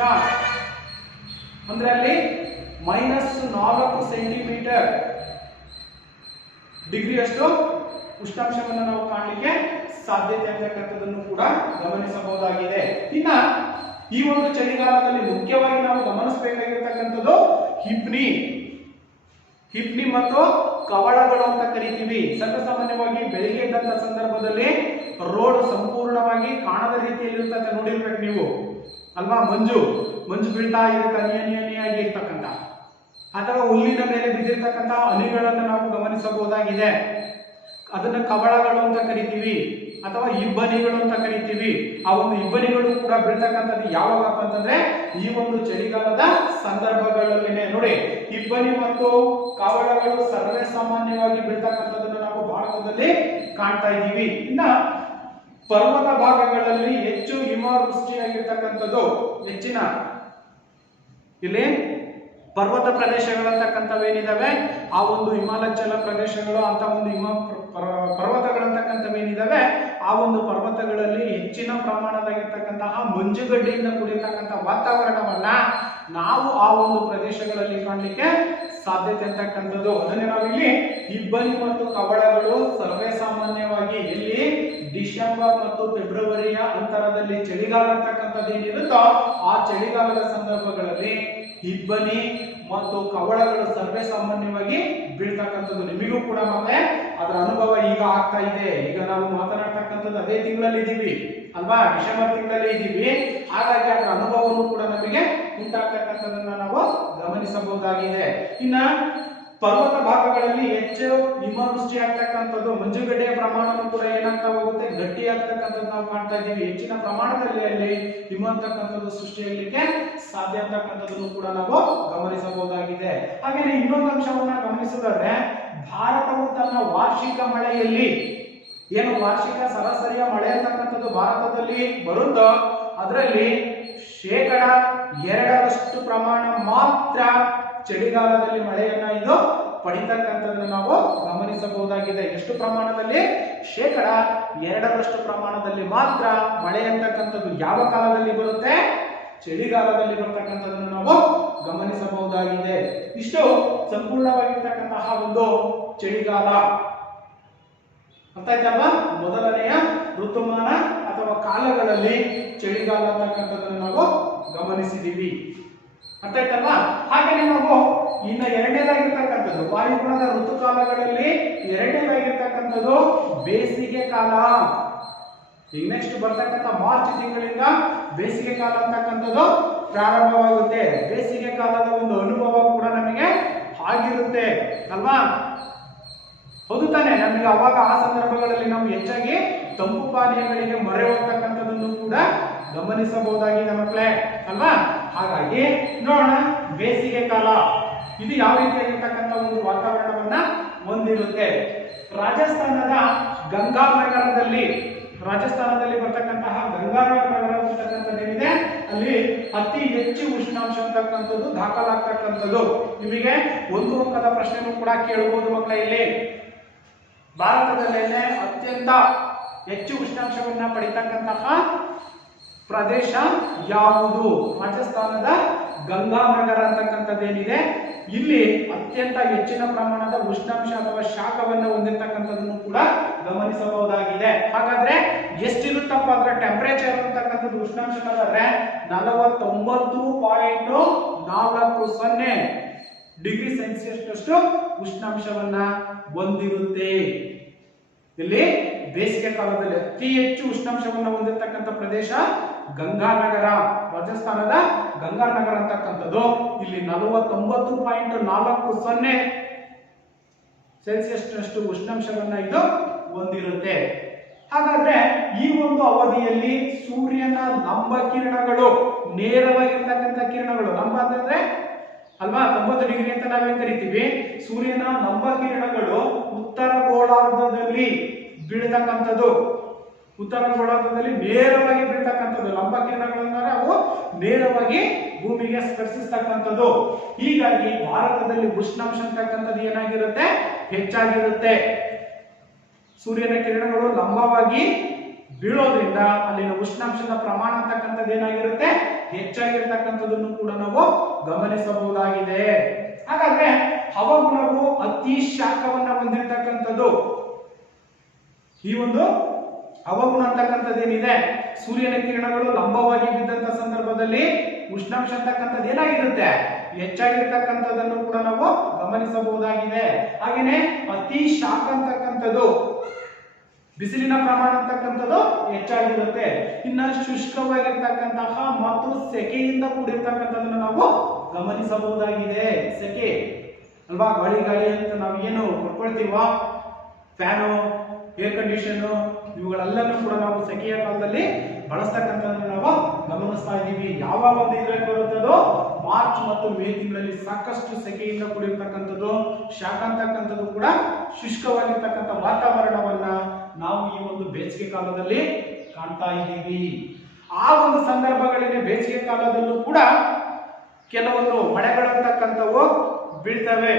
ಅಂದ್ರೆ ಅಲ್ಲಿ -4 ಸೆಂಟಿಮೀಟರ್ ಡಿಗ್ರಿಯಷ್ಟು ಉಷ್ಣಾಂಶವನ್ನು ನಾವು ಕಾಣಲಿಕ್ಕೆ ಸಾಧ್ಯತೆ ಅಂತಕ್ಕಂಥದ್ದನ್ನು ಕೂಡ ಗಮನಿಸಬಹುದಾಗಿದೆ. ಇನ್ನ ಈ ಒಂದು ಚಳಿಗಾಲದಲ್ಲಿ ಮುಖ್ಯವಾಗಿ ನಾವು ಗಮನಿಸಬೇಕಾಗಿರ್ತಕ್ಕಂಥದ್ದು ಹಿಪ್ನಿ ಮತ್ತು ಕವಳಗಳು ಅಂತ ಕರಿತೀವಿ. ಸರ್ವಸಾಮಾನ್ಯವಾಗಿ ಬೆಳಿಗ್ಗೆ ಇದ್ದಂತ ಸಂದರ್ಭದಲ್ಲಿ ರೋಡ್ ಸಂಪೂರ್ಣವಾಗಿ ಕಾಣದ ರೀತಿಯಲ್ಲಿ ಇರ್ತದೆ, ನೋಡಿರ್ಬೇಕು ನೀವು ಅಲ್ವಾ. ಮಂಜು ಬೀಳ್ತಾ ಇರುತ್ತೆ, ಹನಿಯಾಗಿ ಇರ್ತಕ್ಕಂಥ, ಅಥವಾ ಹುಲ್ಲಿನ ಮೇಲೆ ಬಿದ್ದಿರ್ತಕ್ಕಂಥ ಹನಿಗಳನ್ನು ನಾವು ಗಮನಿಸಬಹುದಾಗಿದೆ. ಅದನ್ನ ಕವಳಗಳು ಅಂತ ಕರಿತೀವಿ ಅಥವಾ ಇಬ್ಬನಿಗಳು ಅಂತ ಕರಿತೀವಿ. ಆ ಒಂದು ಇಬ್ಬನಿಗಳು ಕೂಡ ಬೀಳ್ತಕ್ಕಂಥದ್ದು ಯಾವಾಗಪ್ಪ ಅಂತಂದ್ರೆ ಈ ಒಂದು ಚಳಿಗಾಲದ ಸಂದರ್ಭಗಳಲ್ಲಿ. ನೋಡಿ ಇಬ್ಬನಿ ಮತ್ತು ಕವಳಗಳು ಸರ್ವೇ ಸಾಮಾನ್ಯವಾಗಿ ಬೀಳ್ತಕ್ಕಂಥದ್ದನ್ನು ನಾವು ಭಾರತದಲ್ಲಿ ಕಾಣ್ತಾ ಇದ್ದೀವಿ. ಇನ್ನ ಪರ್ವತ ಭಾಗಗಳಲ್ಲಿ ಹೆಚ್ಚು ಹಿಮವೃಷ್ಟಿಯಾಗಿರ್ತಕ್ಕಂಥದ್ದು, ಹೆಚ್ಚಿನ ಇಲ್ಲಿ ಪರ್ವತ ಪ್ರದೇಶಗಳಂತಕ್ಕಂಥವೇನಿದಾವೆ ಆ ಒಂದು ಹಿಮಾಲಯ ಪ್ರದೇಶಗಳು ಅಂತ ಒಂದು ಪರ್ವತಗಳಂತಕ್ಕಂಥವೇನಿದಾವೆ ಆ ಒಂದು ಪರ್ವತಗಳಲ್ಲಿ ಹೆಚ್ಚಿನ ಪ್ರಮಾಣದಾಗಿರ್ತಕ್ಕಂತಹ ಮಂಜುಗಡ್ಡೆಯಿಂದ ಕೂಡಿರ್ತಕ್ಕಂಥ ವಾತಾವರಣವನ್ನ ನಾವು ಆ ಒಂದು ಪ್ರದೇಶಗಳಲ್ಲಿ ಕಾಣಲಿಕ್ಕೆ ಸಾಧ್ಯತೆ ಅಂತಕ್ಕಂಥದ್ದು. ಅದನ್ನೇ ನಾವಿಲ್ಲಿ ಇಬ್ಬನಿ ಮತ್ತು ಕವಳಗಳು ಸರ್ವೇ ಸಾಮಾನ್ಯವಾಗಿ ಎಲ್ಲಿ ಡಿಸೆಂಬರ್ ಮತ್ತು ಫೆಬ್ರವರಿಯ ಅಂತರದಲ್ಲಿ ಚಳಿಗಾಲ ಅಂತಕ್ಕಂಥದ್ದು ಏನಿರುತ್ತೋ ಆ ಚಳಿಗಾಲದ ಸಂದರ್ಭಗಳಲ್ಲಿ ಇಬ್ಬನಿ ಮತ್ತು ಕವಳಗಳು ಸರ್ವೇ ಸಾಮಾನ್ಯವಾಗಿ ಬೀಳ್ತಕ್ಕಂಥದ್ದು. ನಿಮಗೂ ಕೂಡ ಮಕ್ಕಳೇ ಅದರ ಅನುಭವ ಈಗ ಆಗ್ತಾ ಇದೆ. ಈಗ ನಾವು ಮಾತನಾಡ್ತಕ್ಕಂಥದ್ದು ಅದೇ ತಿಂಗಳಲ್ಲಿ ಇದ್ದೀವಿ ಅಲ್ವಾ, ಡಿಸೆಂಬರ್ ತಿಂಗಳಲ್ಲಿ ಇದ್ದೀವಿ. ಹಾಗಾಗಿ ಅದರ ಅನುಭವವನ್ನು ಕೂಡ ನಮಗೆ ಉಂಟಾಗ್ತಕ್ಕಂಥದ್ದನ್ನ ನಾವು ಗಮನಿಸಬಹುದಾಗಿದೆ. ಇನ್ನ ಪರ್ವತ ಭಾಗಗಳಲ್ಲಿ ಹೆಚ್ಚು ಹಿಮವೃಷ್ಟಿ ಆಗ್ತಕ್ಕಂಥದ್ದು, ಮಂಜುಗಡ್ಡೆಯ ಪ್ರಮಾಣವನ್ನು ಕೂಡ ಏನಾಗ್ತಾ ಹೋಗುತ್ತೆ, ಗಟ್ಟಿ ಆಗ್ತಕ್ಕಂಥದ್ದು ನಾವು ಕಾಣ್ತಾ ಇದ್ದೀವಿ. ಹೆಚ್ಚಿನ ಪ್ರಮಾಣದಲ್ಲಿ ಅಲ್ಲಿ ಹಿಮ ಅಂತಕ್ಕಂಥದ್ದು ಸೃಷ್ಟಿಯಾಗಲಿಕ್ಕೆ ಸಾಧ್ಯ ಅಂತಕ್ಕಂಥದ್ದನ್ನು ಕೂಡ ನಾವು ಗಮನಿಸಬಹುದಾಗಿದೆ. ಹಾಗೆ ಇನ್ನೊಂದು ಅಂಶವನ್ನ ಗಮನಿಸಿದರೆ, ಭಾರತವು ತನ್ನ ವಾರ್ಷಿಕ ಮಳೆಯಲ್ಲಿ ಏನು ವಾರ್ಷಿಕ ಸರಾಸರಿಯ ಮಳೆ ಅಂತಕ್ಕಂಥದ್ದು ಭಾರತದಲ್ಲಿ ಬರುತ್ತೋ ಅದರಲ್ಲಿ 2% ಪ್ರಮಾಣ ಮಾತ್ರ ಚಳಿಗಾಲದಲ್ಲಿ ಮಳೆಯನ್ನ ಇದು ಪಡಿತಕ್ಕಂಥದ್ದನ್ನು ನಾವು ಗಮನಿಸಬಹುದಾಗಿದೆ. ಎಷ್ಟು ಪ್ರಮಾಣದಲ್ಲಿ? 2% ಪ್ರಮಾಣದಲ್ಲಿ ಮಾತ್ರ ಮಳೆ ಅಂತಕ್ಕಂಥದ್ದು ಯಾವ ಕಾಲದಲ್ಲಿ ಬರುತ್ತೆ? ಚಳಿಗಾಲದಲ್ಲಿ ಬರ್ತಕ್ಕಂಥದ್ದನ್ನು ನಾವು ಗಮನಿಸಬಹುದಾಗಿದೆ. ಇಷ್ಟು ಸಂಪೂರ್ಣವಾಗಿರ್ತಕ್ಕಂತಹ ಒಂದು ಚಳಿಗಾಲ. ಅರ್ಥ ಆಯ್ತಲ್ವಾ? ಮೊದಲನೆಯ ಋತುಮಾನ ಅಥವಾ ಕಾಲಗಳಲ್ಲಿ ಚಳಿಗಾಲ ಅಂತಕ್ಕಂಥದ್ದನ್ನು ನಾವು ಗಮನಿಸಿದೀವಿ. ಅರ್ಥ ಆಯ್ತಲ್ವಾ? ಹಾಗೆ ನಾವು ಇನ್ನ ಎರಡನೇದಾಗಿರ್ತಕ್ಕಂಥದ್ದು ವಾಯುಗುಣದ ಋತುಕಾಲಗಳಲ್ಲಿ ಎರಡನೇದಾಗಿರ್ತಕ್ಕಂಥದ್ದು ಬೇಸಿಗೆ ಕಾಲ. ಈಗ ನೆಕ್ಸ್ಟ್ ಬರ್ತಕ್ಕಂಥ ಮಾರ್ಚ್ ತಿಂಗಳಿಂದ ಬೇಸಿಗೆ ಕಾಲ ಅಂತಕ್ಕಂಥದ್ದು ಪ್ರಾರಂಭವಾಗುತ್ತೆ. ಬೇಸಿಗೆ ಕಾಲದ ಒಂದು ಅನುಭವ ಕೂಡ ನಮಗೆ ಆಗಿರುತ್ತೆ ಅಲ್ವಾ? ಹೌದು ತಾನೆ? ನಮಗೆ ಅವಾಗ ಆ ಸಂದರ್ಭಗಳಲ್ಲಿ ನಾವು ಹೆಚ್ಚಾಗಿ ತಂಪು ಪಾನೀಯಗಳಿಗೆ ಮೊರೆ ಹೋಗ್ತಕ್ಕಂಥದ್ದನ್ನು ಕೂಡ ಗಮನಿಸಬಹುದಾಗಿದೆ ಮಕ್ಕಳೇ ಅಲ್ವಾ? ಹಾಗಾಗಿ ನೋಡೋಣ, ಬೇಸಿಗೆ ಕಾಲ ಇದು ಯಾವ ರೀತಿಯಾಗಿರ್ತಕ್ಕಂಥ ಒಂದು ವಾತಾವರಣವನ್ನ ಹೊಂದಿರುತ್ತೆ. ರಾಜಸ್ಥಾನದ ರಾಜಸ್ಥಾನದಲ್ಲಿ ಬರ್ತಕ್ಕಂತಹ ಗಂಗಾನಗರ ನಗರ ಅಂತಕ್ಕಂಥದ್ದೇನಿದೆ ಅಲ್ಲಿ ಅತಿ ಹೆಚ್ಚು ಉಷ್ಣಾಂಶ ಅಂತಕ್ಕಂಥದ್ದು ದಾಖಲಾಗ್ತಕ್ಕಂಥದ್ದು. ನಿಮಗೆ ಒಂದು ಅಂಕದ ಪ್ರಶ್ನೆನೂ ಕೂಡ ಕೇಳಬಹುದು ಮಕ್ಕಳೇ. ಇಲ್ಲಿ ಭಾರತದಲ್ಲೇ ಅತ್ಯಂತ ಹೆಚ್ಚು ಉಷ್ಣಾಂಶವನ್ನ ಪಡಿತಕ್ಕಂತಹ ಪ್ರದೇಶ ಯಾವುದು? ರಾಜಸ್ಥಾನದ ಗಂಗಾನಗರ ಅಂತಕ್ಕಂಥದ್ದೇನಿದೆ ಇಲ್ಲಿ ಅತ್ಯಂತ ಹೆಚ್ಚಿನ ಪ್ರಮಾಣದ ಉಷ್ಣಾಂಶ ಅಥವಾ ಶಾಖವನ್ನು ಹೊಂದಿರತಕ್ಕಂಥದ್ದನ್ನು ಕೂಡ ಗಮನಿಸಬಹುದಾಗಿದೆ. ಹಾಗಾದ್ರೆ ಎಷ್ಟಿರುತ್ತಪ್ಪ ಅಂದ್ರೆ ಟೆಂಪರೇಚರ್ ಅಂತಕ್ಕಂಥದ್ದು ಉಷ್ಣಾಂಶದಾದ್ರೆ 49.40 ಡಿಗ್ರಿ ಸೆಲ್ಸಿಯಸ್ ಉಷ್ಣಾಂಶವನ್ನ ಹೊಂದಿರುತ್ತೆ. ಇಲ್ಲಿ ಬೇಸಿಗೆ ಕಾಲದಲ್ಲಿ ಅತಿ ಹೆಚ್ಚು ಉಷ್ಣಾಂಶವನ್ನು ಹೊಂದಿರತಕ್ಕಂಥ ಪ್ರದೇಶ ಗಂಗಾನಗರ, ರಾಜಸ್ಥಾನದ ಗಂಗಾನಗರ ಅಂತಕ್ಕಂಥದ್ದು. ಇಲ್ಲಿ 49.40 ಸೆಲ್ಸಿಯಸ್ ಉಷ್ಣಾಂಶವನ್ನ ಇದು ಹೊಂದಿರುತ್ತೆ. ಹಾಗಾದ್ರೆ ಈ ಒಂದು ಅವಧಿಯಲ್ಲಿ ಸೂರ್ಯನ ಲಂಬ ಕಿರಣಗಳು, ನೇರವಾಗಿರ್ತಕ್ಕಂಥ ಕಿರಣಗಳು, ಲಂಬ ಅಂತಂದ್ರೆ ಅಲ್ವಾ 90 ಡಿಗ್ರಿ ಅಂತ ನಾವೇನ್ ಕರಿತೀವಿ, ಸೂರ್ಯನ ಲಂಬ ಕಿರಣಗಳು ಉತ್ತರ ಗೋಳಾರ್ಧದಲ್ಲಿ ಬೀಳ್ತಕ್ಕಂಥದ್ದು, ಉತ್ತರ ಗೋಳಾರ್ಧದಲ್ಲಿ ನೇರವಾಗಿ ಬೀಳ್ತಕ್ಕಂಥದ್ದು. ಲಂಬ ಕಿರಣಗಳಂದ್ರೆ ಅವು ನೇರವಾಗಿ ಭೂಮಿಗೆ ಸ್ಪರ್ಶಿಸ್ತಕ್ಕಂಥದ್ದು. ಹೀಗಾಗಿ ಭಾರತದಲ್ಲಿ ಉಷ್ಣಾಂಶ ಅಂತಕ್ಕಂಥದ್ದು ಏನಾಗಿರುತ್ತೆ? ಹೆಚ್ಚಾಗಿರುತ್ತೆ. ಸೂರ್ಯನ ಕಿರಣಗಳು ಲಂಬವಾಗಿ ಬೀಳೋದ್ರಿಂದ ಅಲ್ಲಿನ ಉಷ್ಣಾಂಶದ ಪ್ರಮಾಣ ಅಂತಕ್ಕಂಥದ್ದು ಏನಾಗಿರುತ್ತೆ? ಹೆಚ್ಚಾಗಿರ್ತಕ್ಕಂಥದ್ದನ್ನು ಕೂಡ ನಾವು ಗಮನಿಸಬಹುದಾಗಿದೆ. ಹಾಗಾದ್ರೆ ಹವಾಗುಣವು ಅತಿ ಶಾಖವನ್ನ ಹೊಂದಿರತಕ್ಕಂಥದ್ದು. ಈ ಒಂದು ಹವಾಗುಣ ಅಂತಕ್ಕಂಥದ್ದೇನಿದೆ, ಸೂರ್ಯನ ಕಿರಣಗಳು ಲಂಬವಾಗಿ ಬಿದ್ದಂತ ಸಂದರ್ಭದಲ್ಲಿ ಉಷ್ಣಾಂಶ ಅಂತಕ್ಕಂಥದ್ದು ಏನಾಗಿರುತ್ತೆ? ಹೆಚ್ಚಾಗಿರ್ತಕ್ಕಂಥದ್ದನ್ನು ಕೂಡ ನಾವು ಗಮನಿಸಬಹುದಾಗಿದೆ. ಹಾಗೇನೆ ಅತಿ ಶಾಖ ಅಂತಕ್ಕಂಥದ್ದು, ಬಿಸಿಲಿನ ಪ್ರಮಾಣ ಅಂತಕ್ಕಂಥದ್ದು ಹೆಚ್ಚಾಗಿರುತ್ತೆ. ಇನ್ನ ಶುಷ್ಕವಾಗಿರ್ತಕ್ಕಂತಹ ಮತ್ತು ಸೆಕೆಯಿಂದ ಕೂಡಿರ್ತಕ್ಕಂಥದ್ದನ್ನು ನಾವು ಗಮನಿಸಬಹುದಾಗಿದೆ. ಸೆಕೆ ಅಲ್ವಾ, ಗಾಳಿ ಅಂತ ನಾವು ಏನು ಕೊಡ್ಕೊಳ್ತೀವ, ಫ್ಯಾನು, ಏರ್ ಕಂಡೀಷನ್, ಇವುಗಳೆಲ್ಲನೂ ಕೂಡ ನಾವು ಸೆಕೆಯ ಕಾಲದಲ್ಲಿ ಬಳಸ್ತಕ್ಕಂಥದ್ದನ್ನು ನಾವು ಗಮನಿಸ್ತಾ ಇದ್ದೀವಿ. ಯಾವಾಗ ಒಂದು ಇದ್ರಲ್ಲಿ ಬರುತ್ತದೋ ಮಾರ್ಚ್ ಮತ್ತು ಮೇ ತಿಂಗಳಲ್ಲಿ ಸಾಕಷ್ಟು ಸೆಕೆಯಿಂದ ಕೂಡಿರ್ತಕ್ಕಂಥದ್ದು, ಶಾಖ ಅಂತಕ್ಕಂಥದ್ದು ಕೂಡ ಶುಷ್ಕವಾಗಿರ್ತಕ್ಕಂಥ ವಾತಾವರಣವನ್ನ ನಾವು ಈ ಒಂದು ಬೇಸಿಗೆ ಕಾಲದಲ್ಲಿ ಕಾಣ್ತಾ ಇದ್ದೀವಿ. ಆ ಒಂದು ಸಂದರ್ಭಗಳಲ್ಲಿ ಬೇಸಿಗೆ ಕಾಲದಲ್ಲೂ ಕೂಡ ಕೆಲವೊಂದು ಮಳೆಗಳಂತಕ್ಕಂಥವು ಬೀಳ್ತವೆ.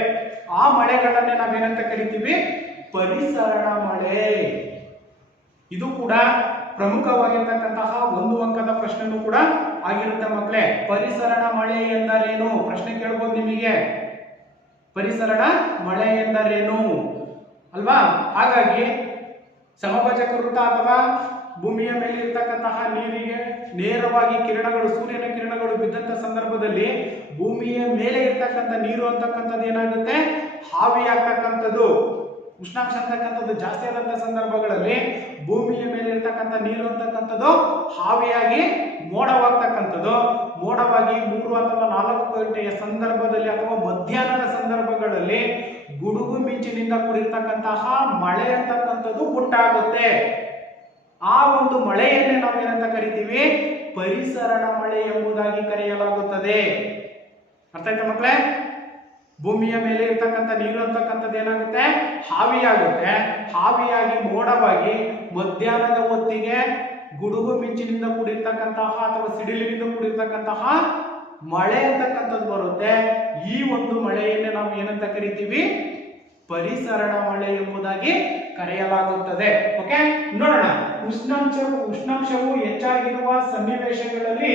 ಆ ಮಳೆಗಳನ್ನೇ ನಾವೇನಂತ ಕರಿತೀವಿ? ಪರಿಸರಣ ಮಳೆ. ಇದು ಕೂಡ ಪ್ರಮುಖವಾಗಿರ್ತಕ್ಕಂತಹ ಒಂದು ಅಂಕದ ಪ್ರಶ್ನೆನೂ ಕೂಡ ಆಗಿರುತ್ತೆ ಮಕ್ಕಳೇ. ಪರಿಸರಣ ಮಳೆ ಎಂದರೇನು? ಪ್ರಶ್ನೆ ಕೇಳಬಹುದು ನಿಮಗೆ. ಪರಿಸರಣ ಮಳೆ ಎಂದರೇನು ಅಲ್ವಾ? ಹಾಗಾಗಿ ಸಮಭಾಜಕ ವೃತ್ತ ಅಥವಾ ಭೂಮಿಯ ಮೇಲೆ ಇರ್ತಕ್ಕಂತಹ ನೀರಿಗೆ ನೇರವಾಗಿ ಕಿರಣಗಳು, ಸೂರ್ಯನ ಕಿರಣಗಳು ಬಿದ್ದಂತ ಸಂದರ್ಭದಲ್ಲಿ ಭೂಮಿಯ ಮೇಲೆ ಇರ್ತಕ್ಕಂಥ ನೀರು ಅಂತಕ್ಕಂಥದ್ದು ಏನಾಗುತ್ತೆ, ಆವಿಯಾಗ್ತಕ್ಕಂಥದ್ದು. ಉಷ್ಣಾಂಶ ಅಂತಕ್ಕಂಥದ್ದು ಜಾಸ್ತಿ ಆದಂತಹ ಸಂದರ್ಭಗಳಲ್ಲಿ ಭೂಮಿಯ ಮೇಲೆ ಇರ್ತಕ್ಕಂಥ ನೀರು ಅಂತಕ್ಕಂಥದ್ದು ಆವಿಯಾಗಿ ಮೋಡವಾಗ್ತಕ್ಕಂಥದ್ದು. ಮೋಡವಾಗಿ 3 ಅಥವಾ 4 ಗಂಟೆಯ ಸಂದರ್ಭದಲ್ಲಿ ಅಥವಾ ಮಧ್ಯಾಹ್ನದ ಸಂದರ್ಭಗಳಲ್ಲಿ ಗುಡುಗು ಮಿಂಚಿನಿಂದ ಕೂಡಿರ್ತಕ್ಕಂತಹ ಮಳೆ ಅಂತಕ್ಕಂಥದ್ದು ಉಂಟಾಗುತ್ತೆ. ಆ ಒಂದು ಮಳೆಯನ್ನೇ ನಾವೇನಂತ ಕರಿತೀವಿ, ಪರಿಸರಣ ಮಳೆ ಎಂಬುದಾಗಿ ಕರೆಯಲಾಗುತ್ತದೆ. ಅರ್ಥ ಆಯ್ತಾ ಮಕ್ಕಳೇ? ಭೂಮಿಯ ಮೇಲೆ ಇರ್ತಕ್ಕಂಥ ನೀರು ಅಂತಕ್ಕಂಥದ್ದು ಏನಾಗುತ್ತೆ, ಆವಿಯಾಗುತ್ತೆ. ಆವಿಯಾಗಿ ಮೋಡವಾಗಿ ಮಧ್ಯಾಹ್ನದ ಹೊತ್ತಿಗೆ ಗುಡುಗು ಮಿಂಚಿನಿಂದ ಕೂಡಿರ್ತಕ್ಕಂತಹ ಅಥವಾ ಸಿಡಿಲಿನಿಂದ ಕೂಡಿರ್ತಕ್ಕಂತಹ ಮಳೆ ಅಂತಕ್ಕಂಥದ್ದು ಬರುತ್ತೆ. ಈ ಒಂದು ಮಳೆಯನ್ನೇ ನಾವು ಏನಂತ ಕರಿತೀವಿ, ಪರಿಸರಣ ಮಳೆ ಎಂಬುದಾಗಿ ಕರೆಯಲಾಗುತ್ತದೆ. ಓಕೆ, ನೋಡೋಣ. ಉಷ್ಣಾಂಶವು ಹೆಚ್ಚಾಗಿರುವ ಸನ್ನಿವೇಶಗಳಲ್ಲಿ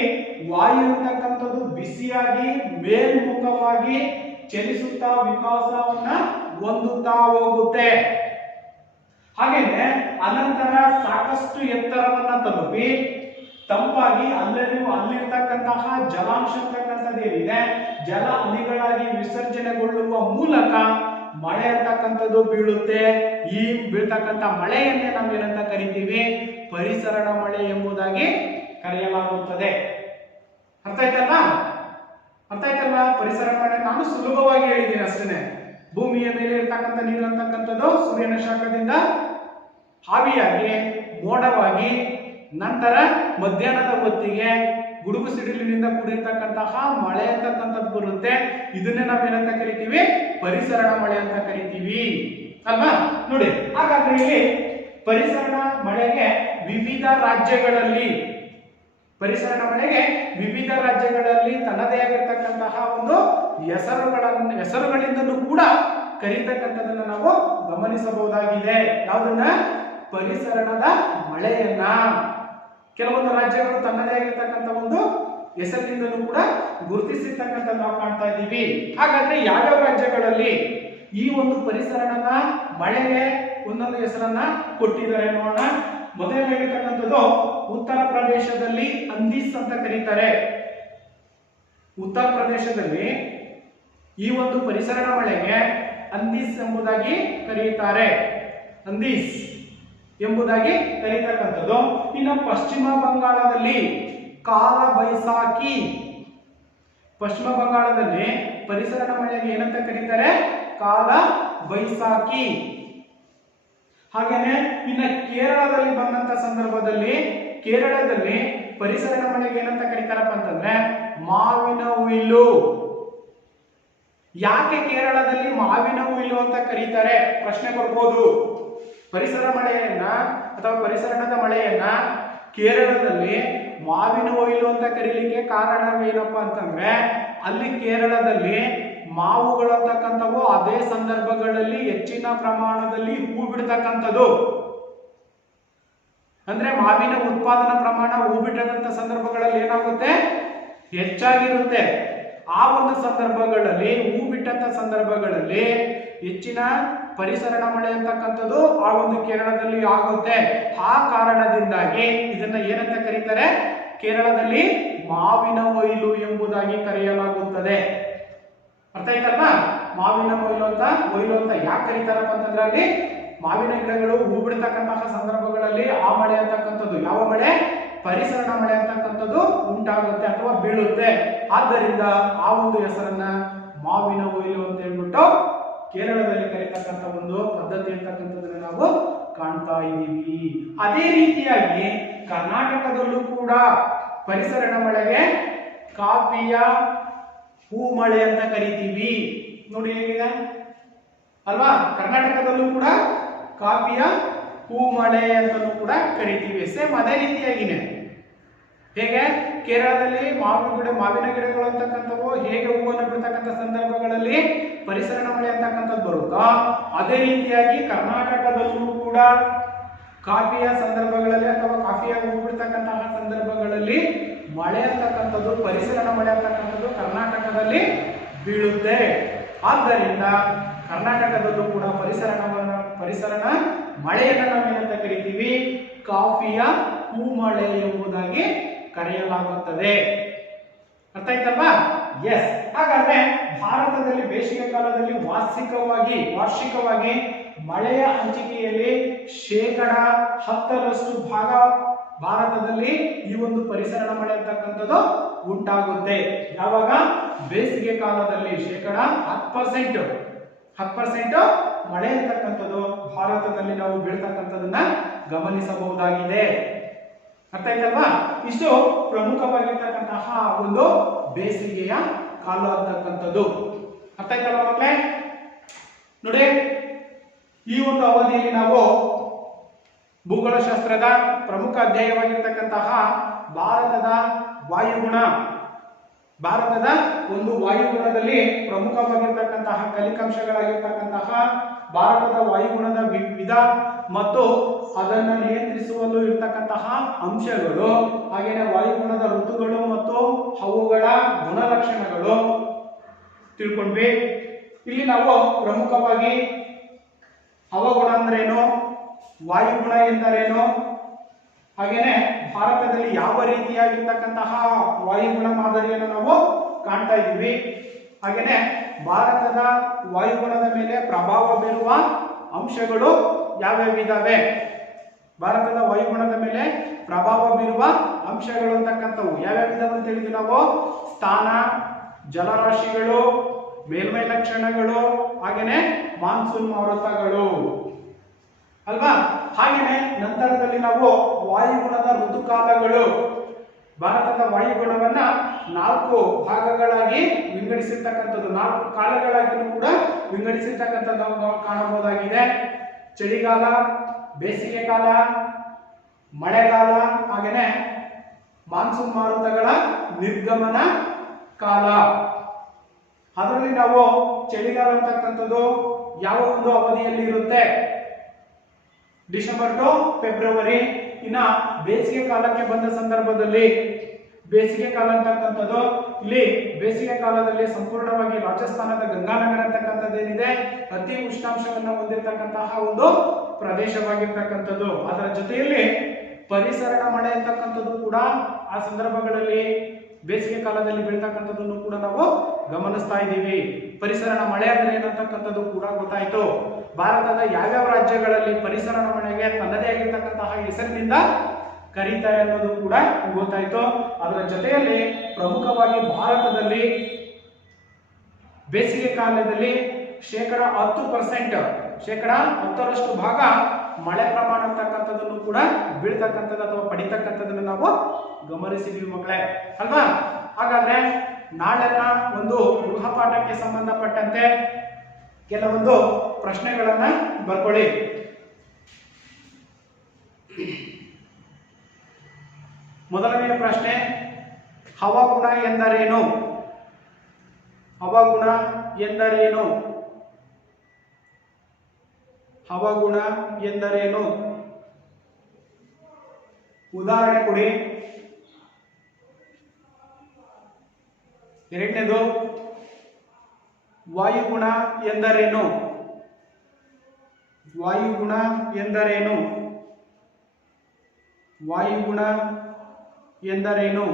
ವಾಯು ಅಂತಕ್ಕಂಥದ್ದು ಬಿಸಿಯಾಗಿ ಮೇಲ್ಮುಖವಾಗಿ ಚಲಿಸುತ್ತಾ ವಿಕಾಸವನ್ನ ಹೊಂದುತ್ತಾ ಹೋಗುತ್ತೆ. ಹಾಗೇನೆ ಅನಂತರ ಸಾಕಷ್ಟು ಎತ್ತರವನ್ನ ತಲುಪಿ ತಂಪಾಗಿ ಅಲ್ಲಿರ್ತಕ್ಕಂತಹ ಜಲಾಂಶ ಅಂತಕ್ಕಂಥದ್ದೇನಿದೆ, ಜಲ ಅನಿಗಳಾಗಿ ವಿಸರ್ಜನೆಗೊಳ್ಳುವ ಮೂಲಕ ಮಳೆ ಅಂತಕ್ಕಂಥದ್ದು ಬೀಳುತ್ತೆ. ಈ ಬೀಳ್ತಕ್ಕಂಥ ಮಳೆಯನ್ನೇ ನಾವೇನಂತ ಕರಿತೀವಿ, ಪರಿಸರಣ ಮಳೆ ಎಂಬುದಾಗಿ ಕರೆಯಲಾಗುತ್ತದೆ. ಅರ್ಥ ಆಯ್ತಲ್ಲ? ಪರಿಸರಣ ಮಳೆ ನಾನು ಸುಲಭವಾಗಿ ಹೇಳಿದ್ದೀನಿ ಅಷ್ಟೇ. ಭೂಮಿಯ ಮೇಲೆ ಇರ್ತಕ್ಕಂಥ ನೀರು ಅಂತಕ್ಕಂಥದ್ದು ಸೂರ್ಯನ ಶಾಖದಿಂದ ಆವಿಯಾಗಿ ಮೋಡವಾಗಿ ನಂತರ ಮಧ್ಯಾಹ್ನದ ಹೊತ್ತಿಗೆ ಗುಡುಗು ಸಿಡಿಲಿನಿಂದ ಕೂಡಿರ್ತಕ್ಕಂತಹ ಮಳೆ ಅಂತಕ್ಕಂಥದ್ದು ಬರುತ್ತೆ. ಇದನ್ನೇ ನಾವೇನಂತ ಕರಿತೀವಿ, ಪರಿಸರಣ ಮಳೆ ಅಂತ ಕರಿತೀವಿ ಅಲ್ವಾ? ನೋಡಿ, ಹಾಗಾದ್ರೆ ಇಲ್ಲಿ ಪರಿಸರಣ ಮಳೆಗೆ ವಿವಿಧ ರಾಜ್ಯಗಳಲ್ಲಿ ತನ್ನದೇ ಆಗಿರ್ತಕ್ಕಂತಹ ಒಂದು ಹೆಸರುಗಳಿಂದಲೂ ಕೂಡ ಕರೀತಕ್ಕಂಥದನ್ನ ನಾವು ಗಮನಿಸಬಹುದಾಗಿದೆ. ಯಾವುದನ್ನ? ಪರಿಸರಣದ ಮಳೆಯನ್ನ. ಕೆಲವೊಂದು ರಾಜ್ಯಗಳು ತನ್ನದೇ ಆಗಿರ್ತಕ್ಕಂಥ ಒಂದು ಹೆಸರಿನಿಂದಲೂ ಕೂಡ ಗುರುತಿಸಿರ್ತಕ್ಕಂಥ ನಾವು ಕಾಣ್ತಾ ಇದ್ದೀವಿ. ಹಾಗಾದ್ರೆ ಯಾವ್ಯಾವ ರಾಜ್ಯಗಳಲ್ಲಿ ಈ ಒಂದು ಪರಿಸರಣದ ಮಳೆಗೆ ಒಂದೊಂದು ಹೆಸರನ್ನ ಕೊಟ್ಟಿದ್ದಾರೆ ನೋಡೋಣ. ಮೊದಲನೇಗಿರ್ತಕ್ಕಂಥದ್ದು ಉತ್ತರ ಪ್ರದೇಶದಲ್ಲಿ ಅಂದೀಸ್ ಅಂತ ಕರೀತಾರೆ. ಉತ್ತರ ಪ್ರದೇಶದಲ್ಲಿ ಈ ಒಂದು ಪರಿಸರಣ ಮಳೆಗೆ ಅಂದೀಸ್ ಎಂಬುದಾಗಿ ಕರೆಯುತ್ತಾರೆ. ಅಂದೀಸ್ ಎಂಬುದಾಗಿ ಕರೀತಕ್ಕಂಥದ್ದು. ಇನ್ನು ಪಶ್ಚಿಮ ಬಂಗಾಳದಲ್ಲಿ ಕಾಲ ಬೈಸಾಖಿ. ಪಶ್ಚಿಮ ಬಂಗಾಳದಲ್ಲಿ ಪರಿಸರಣ ಮಳೆಗೆ ಏನಂತ ಕರೀತಾರೆ? ಕಾಲ ಬೈಸಾಖಿ. ಹಾಗೇನೆ ಇನ್ನು ಕೇರಳದಲ್ಲಿ ಬಂದಂತ ಸಂದರ್ಭದಲ್ಲಿ ಕೇರಳದಲ್ಲಿ ಪರಿಸರಣ ಮಳೆಗೆ ಏನಂತ ಕರೀತಾರಪ್ಪ ಅಂತಂದ್ರೆ ಮಾವಿನ ಹುಯಿಲು. ಯಾಕೆ ಕೇರಳದಲ್ಲಿ ಮಾವಿನ ಹುಯಿಲು ಅಂತ ಕರೀತಾರೆ? ಪ್ರಶ್ನೆ ಬರ್ಬೋದು. ಪರಿಸರ ಮಳೆಯನ್ನ ಅಥವಾ ಪರಿಸರಣದ ಮಳೆಯನ್ನ ಕೇರಳದಲ್ಲಿ ಮಾವಿನ ಹುಯಿಲು ಅಂತ ಕರೀಲಿಕ್ಕೆ ಕಾರಣವೇನಪ್ಪ ಅಂತಂದ್ರೆ ಅಲ್ಲಿ ಕೇರಳದಲ್ಲಿ ಮಾವುಗಳು ಅಂತಕ್ಕಂಥವು ಅದೇ ಸಂದರ್ಭಗಳಲ್ಲಿ ಹೆಚ್ಚಿನ ಪ್ರಮಾಣದಲ್ಲಿ ಹೂ ಬಿಡ್ತಕ್ಕಂಥದ್ದು. ಅಂದ್ರೆ ಮಾವಿನ ಉತ್ಪಾದನಾ ಪ್ರಮಾಣ ಹೂ ಬಿಟ್ಟಂತ ಸಂದರ್ಭಗಳಲ್ಲಿ ಏನಾಗುತ್ತೆ, ಹೆಚ್ಚಾಗಿರುತ್ತೆ. ಆ ಒಂದು ಸಂದರ್ಭಗಳಲ್ಲಿ ಹೂ ಬಿಟ್ಟಂತ ಸಂದರ್ಭಗಳಲ್ಲಿ ಹೆಚ್ಚಿನ ಪರಿಸರಣ ಮಳೆ ಅಂತಕ್ಕಂಥದ್ದು ಆ ಒಂದು ಕೇರಳದಲ್ಲಿ ಆಗುತ್ತೆ. ಆ ಕಾರಣದಿಂದಾಗಿ ಇದನ್ನ ಏನಂತ ಕರೀತಾರೆ? ಕೇರಳದಲ್ಲಿ ಮಾವಿನ ಹುಯಿಲು ಎಂಬುದಾಗಿ ಕರೆಯಲಾಗುತ್ತದೆ. ಅರ್ಥ ಆಯ್ತಲ್ವಾ? ಮಾವಿನ ಹುಯಿಲು ಅಂತ ಯಾಕೆ ಕರೀತಾರಪ್ಪ ಅಂತಂದ್ರೆ ಅಲ್ಲಿ ಮಾವಿನ ಗಿಡಗಳು ಹೂ ಬಿಡ್ತಕ್ಕಂತಹ ಸಂದರ್ಭಗಳಲ್ಲಿ ಆ ಮಳೆ ಅಂತಕ್ಕಂಥದ್ದು, ಯಾವ ಮಳೆ? ಪರಿಸರಣ ಮಳೆ ಅಂತಕ್ಕಂಥದ್ದು ಉಂಟಾಗುತ್ತೆ ಅಥವಾ ಬೀಳುತ್ತೆ. ಆದ್ದರಿಂದ ಆ ಒಂದು ಹೆಸರನ್ನ ಮಾವಿನ ಹುಯಿಲು ಅಂತ ಹೇಳ್ಬಿಟ್ಟು ಕೇರಳದಲ್ಲಿ ಕರೀತಕ್ಕಂಥ ಒಂದು ಪದ್ಧತಿ ಅಂತಕ್ಕಂಥದ್ದನ್ನ ನಾವು ಕಾಣ್ತಾ ಇದ್ದೀವಿ. ಅದೇ ರೀತಿಯಾಗಿ ಕರ್ನಾಟಕದಲ್ಲೂ ಕೂಡ ಪರಿಸರಣ ಮಳೆಗೆ ಕಾಫಿಯ ಹೂ ಮಳೆ ಅಂತ ಕರಿತೀವಿ. ನೋಡಿ ಹೇಗಿದೆ ಅಲ್ವಾ? ಕರ್ನಾಟಕದಲ್ಲೂ ಕೂಡ ಕಾಫಿಯ ಹೂ ಮಳೆ ಅಂತಲೂ ಕೂಡ ಕರಿತೀವಿ. ಸೇಮ್ ಅದೇ ರೀತಿಯಾಗಿನೇ ಹೇಗೆ ಕೇರಳದಲ್ಲಿ ಮಾವಿನ ಗಿಡಗಳು ಅಂತಕ್ಕಂಥವು ಹೇಗೆ ಹೂವನ್ನು ಬಿಡ್ತಕ್ಕಂಥ ಸಂದರ್ಭಗಳಲ್ಲಿ ಪರಿಸರಣ ಮಳೆ ಅಂತಕ್ಕಂಥದ್ದು ಬರುತ್ತೋ ಅದೇ ರೀತಿಯಾಗಿ ಕರ್ನಾಟಕದಲ್ಲೂ ಕೂಡ ಕಾಫಿಯ ಸಂದರ್ಭಗಳಲ್ಲಿ ಅಥವಾ ಕಾಫಿಯ ಹೂ ಬಿಡ್ತಕ್ಕಂತಹ ಸಂದರ್ಭಗಳಲ್ಲಿ ಮಳೆ ಅಂತಕ್ಕಂಥದ್ದು, ಪರಿಸರಣ ಮಳೆ ಅಂತಕ್ಕಂಥದ್ದು ಕರ್ನಾಟಕದಲ್ಲಿ ಬೀಳುತ್ತೆ. ಆದ್ದರಿಂದ ಕರ್ನಾಟಕದಲ್ಲೂ ಕೂಡ ಪರಿಸರಣ ಮಳೆಯನ್ನ ನಾವು ಏನಂತ ಕರಿತೀವಿ? ಕಾಫಿಯ ಹೂಮಳೆ ಎಂಬುದಾಗಿ ಕರೆಯಲಾಗುತ್ತದೆ. ಅರ್ಥ ಆಯ್ತಲ್ವಾ? ಎಸ್. ಹಾಗಾದ್ರೆ ಭಾರತದಲ್ಲಿ ಬೇಸಿಗೆ ಕಾಲದಲ್ಲಿ ವಾರ್ಷಿಕವಾಗಿ ಮಳೆಯ ಹಂಚಿಕೆಯಲ್ಲಿ 10% ಭಾಗ ಭಾರತದಲ್ಲಿ ಈ ಒಂದು ಪರಿಸರಣ ಮಳೆ ಅಂತಕ್ಕಂಥದ್ದು ಉಂಟಾಗುತ್ತೆ. ಯಾವಾಗ? ಬೇಸಿಗೆ ಕಾಲದಲ್ಲಿ 10% ಮಳೆ ಅಂತಕ್ಕಂಥದ್ದು ಭಾರತದಲ್ಲಿ ನಾವು ಬೀಳ್ತಕ್ಕಂಥದನ್ನ ಗಮನಿಸಬಹುದಾಗಿದೆ. ಅರ್ಥ ಆಯ್ತಲ್ವಾ? ಇಷ್ಟು ಪ್ರಮುಖವಾಗಿರ್ತಕ್ಕಂತಹ ಒಂದು ಬೇಸಿಗೆಯ ಕಾಲ ಅಂತಕ್ಕಂಥದ್ದು. ಅರ್ಥ ಆಯ್ತಲ್ವಾ ಮಕ್ಕಳೇ? ನೋಡಿ, ಈ ಒಂದು ಅವಧಿಯಲ್ಲಿ ನಾವು ಭೂಗೋಳಶಾಸ್ತ್ರದ ಪ್ರಮುಖ ಅಧ್ಯಾಯವಾಗಿರ್ತಕ್ಕಂತಹ ಭಾರತದ ಒಂದು ವಾಯುಗುಣದಲ್ಲಿ ಪ್ರಮುಖವಾಗಿರ್ತಕ್ಕಂತಹ ಕಲಿಕಾಂಶಗಳಾಗಿರ್ತಕ್ಕಂತಹ ಭಾರತದ ವಾಯುಗುಣದ ವಿಧ ಮತ್ತು ಅದನ್ನು ನಿಯಂತ್ರಿಸುವಲ್ಲೂ ಇರತಕ್ಕಂತಹ ಅಂಶಗಳು, ಹಾಗೇನೆ ವಾಯುಗುಣದ ಋತುಗಳು ಮತ್ತು ಅವುಗಳ ಗುಣಲಕ್ಷಣಗಳು ತಿಳ್ಕೊಂಡ್ವಿ. ಇಲ್ಲಿ ನಾವು ಪ್ರಮುಖವಾಗಿ ಹವಾಗುಣ ಅಂದ್ರೇನು, ವಾಯುಗುಣ ಎಂದರೇನು, ಹಾಗೇನೆ ಭಾರತದಲ್ಲಿ ಯಾವ ರೀತಿಯಾಗಿರ್ತಕ್ಕಂತಹ ವಾಯುಗುಣ ಮಾದರಿಯನ್ನು ನಾವು ಕಾಣ್ತಾ ಇದ್ದೀವಿ, ಹಾಗೇನೆ ಭಾರತದ ವಾಯುಗುಣದ ಮೇಲೆ ಪ್ರಭಾವ ಬೀರುವ ಅಂಶಗಳು ಯಾವ್ಯಾವಿದಾವೆ, ಭಾರತದ ವಾಯುಗುಣದ ಮೇಲೆ ಪ್ರಭಾವ ಬೀರುವ ಅಂಶಗಳು ಅಂತಕ್ಕಂಥವು ಯಾವ್ಯಾವಿದಾವೆ ಅಂತ ಹೇಳಿದ್ವಿ ನಾವು. ಸ್ಥಾನ, ಜಲರಾಶಿಗಳು, ಮೇಲ್ಮೈ ಲಕ್ಷಣಗಳು, ಹಾಗೇನೆ ಮಾನ್ಸೂನ್ ಮಾರುತಗಳು ಅಲ್ವಾ. ಹಾಗೇನೆ ನಂತರದಲ್ಲಿ ನಾವು ವಾಯುಗುಣದ ಋತುಕಾಲಗಳು, ಭಾರತದ ವಾಯುಗುಣವನ್ನ 4 ಭಾಗಗಳಾಗಿ ವಿಂಗಡಿಸಿರ್ತಕ್ಕಂಥದ್ದು, 4 ಕಾಲಗಳಾಗಿಯೂ ಕೂಡ ವಿಂಗಡಿಸಿರ್ತಕ್ಕಂಥದ್ದು ಕಾಣಬಹುದಾಗಿದೆ. ಚಳಿಗಾಲ, ಬೇಸಿಗೆ ಕಾಲ, ಮಳೆಗಾಲ, ಹಾಗೇನೆ ಮಾನ್ಸೂನ್ ಮಾರುತಗಳ ನಿರ್ಗಮನ ಕಾಲ. ಅದರಲ್ಲಿ ನಾವು ಚಳಿಗಾಲ ಅಂತಕ್ಕಂಥದ್ದು ಯಾವ ಒಂದು ಅವಧಿಯಲ್ಲಿ ಇರುತ್ತೆ? December to February. ಇನ್ನ ಬೇಸಿಗೆ ಕಾಲಕ್ಕೆ ಬಂದ ಸಂದರ್ಭದಲ್ಲಿ ಬೇಸಿಗೆ ಕಾಲ ಅಂತಕ್ಕಂಥದ್ದು, ಇಲ್ಲಿ ಬೇಸಿಗೆ ಕಾಲದಲ್ಲಿ ಸಂಪೂರ್ಣವಾಗಿ ರಾಜಸ್ಥಾನದ ಗಂಗಾನಗರ ಅಂತಕ್ಕಂಥದ್ದೇನಿದೆ ಅತಿ ಉಷ್ಣಾಂಶವನ್ನು ಹೊಂದಿರತಕ್ಕಂತಹ ಒಂದು ಪ್ರದೇಶವಾಗಿರ್ತಕ್ಕಂಥದ್ದು. ಅದರ ಜೊತೆಯಲ್ಲಿ ಪರಿಸರಣ ಮಳೆ ಅಂತಕ್ಕಂಥದ್ದು ಕೂಡ ಆ ಸಂದರ್ಭಗಳಲ್ಲಿ ಬೇಸಿಗೆ ಕಾಲದಲ್ಲಿ ಬೀಳ್ತಕ್ಕಂಥದ್ದನ್ನು ಕೂಡ ನಾವು ಗಮನಿಸ್ತಾ ಇದ್ದೀವಿ. ಪರಿಸರಣ ಮಳೆ ಅಂದ್ರೆ ಏನಂತಕ್ಕಂಥದ್ದು ಕೂಡ ಗೊತ್ತಾಯ್ತು. ಭಾರತದ ಯಾವ್ಯಾವ ರಾಜ್ಯಗಳಲ್ಲಿ ಪರಿಸರಣ ಮಳೆಗೆ ತನ್ನದೇ ಆಗಿರ್ತಕ್ಕಂತಹ ಹೆಸರಿನಿಂದ ಕರೀತಾರೆ ಅನ್ನೋದು ಕೂಡ ಗೊತ್ತಾಯ್ತು. ಅದರ ಜೊತೆಯಲ್ಲಿ ಪ್ರಮುಖವಾಗಿ ಭಾರತದಲ್ಲಿ ಬೇಸಿಗೆ ಕಾಲದಲ್ಲಿ 10% ಭಾಗ ಮಳೆ ಪ್ರಮಾಣ ಅಂತಕ್ಕಂಥದ್ದನ್ನು ಕೂಡ ಬೀಳ್ತಕ್ಕಂಥದ್ದು ಅಥವಾ ಪಡಿತಕ್ಕಂಥದ್ದನ್ನು ನಾವು ಗಮನಿಸಿದ್ವಿ ಮಕ್ಕಳೇ ಅಲ್ವಾ. ಹಾಗಾದ್ರೆ ನಾಳೆನ ಒಂದು ಗೃಹಪಾಠಕ್ಕೆ ಸಂಬಂಧಪಟ್ಟಂತೆ ಕೆಲವೊಂದು ಪ್ರಶ್ನೆಗಳನ್ನ ಬರ್ಕೊಳ್ಳಿ. ಮೊದಲನೆಯ ಪ್ರಶ್ನೆ, ಹವಾಗುಣ ಎಂದರೇನು? ಹವಾಗುಣ ಎಂದರೇನು? ಹವಾಗುಣ ಎಂದರೇನು? ಉದಾಹರಣೆ ಕೊಡಿ. ಎರಡನೇದು, ವಾಯುಗುಣ ಎಂದರೇನು? ವಾಯುಗುಣ ಎಂದರೇನು? ವಾಯುಗುಣ ಎಂದರೇನು?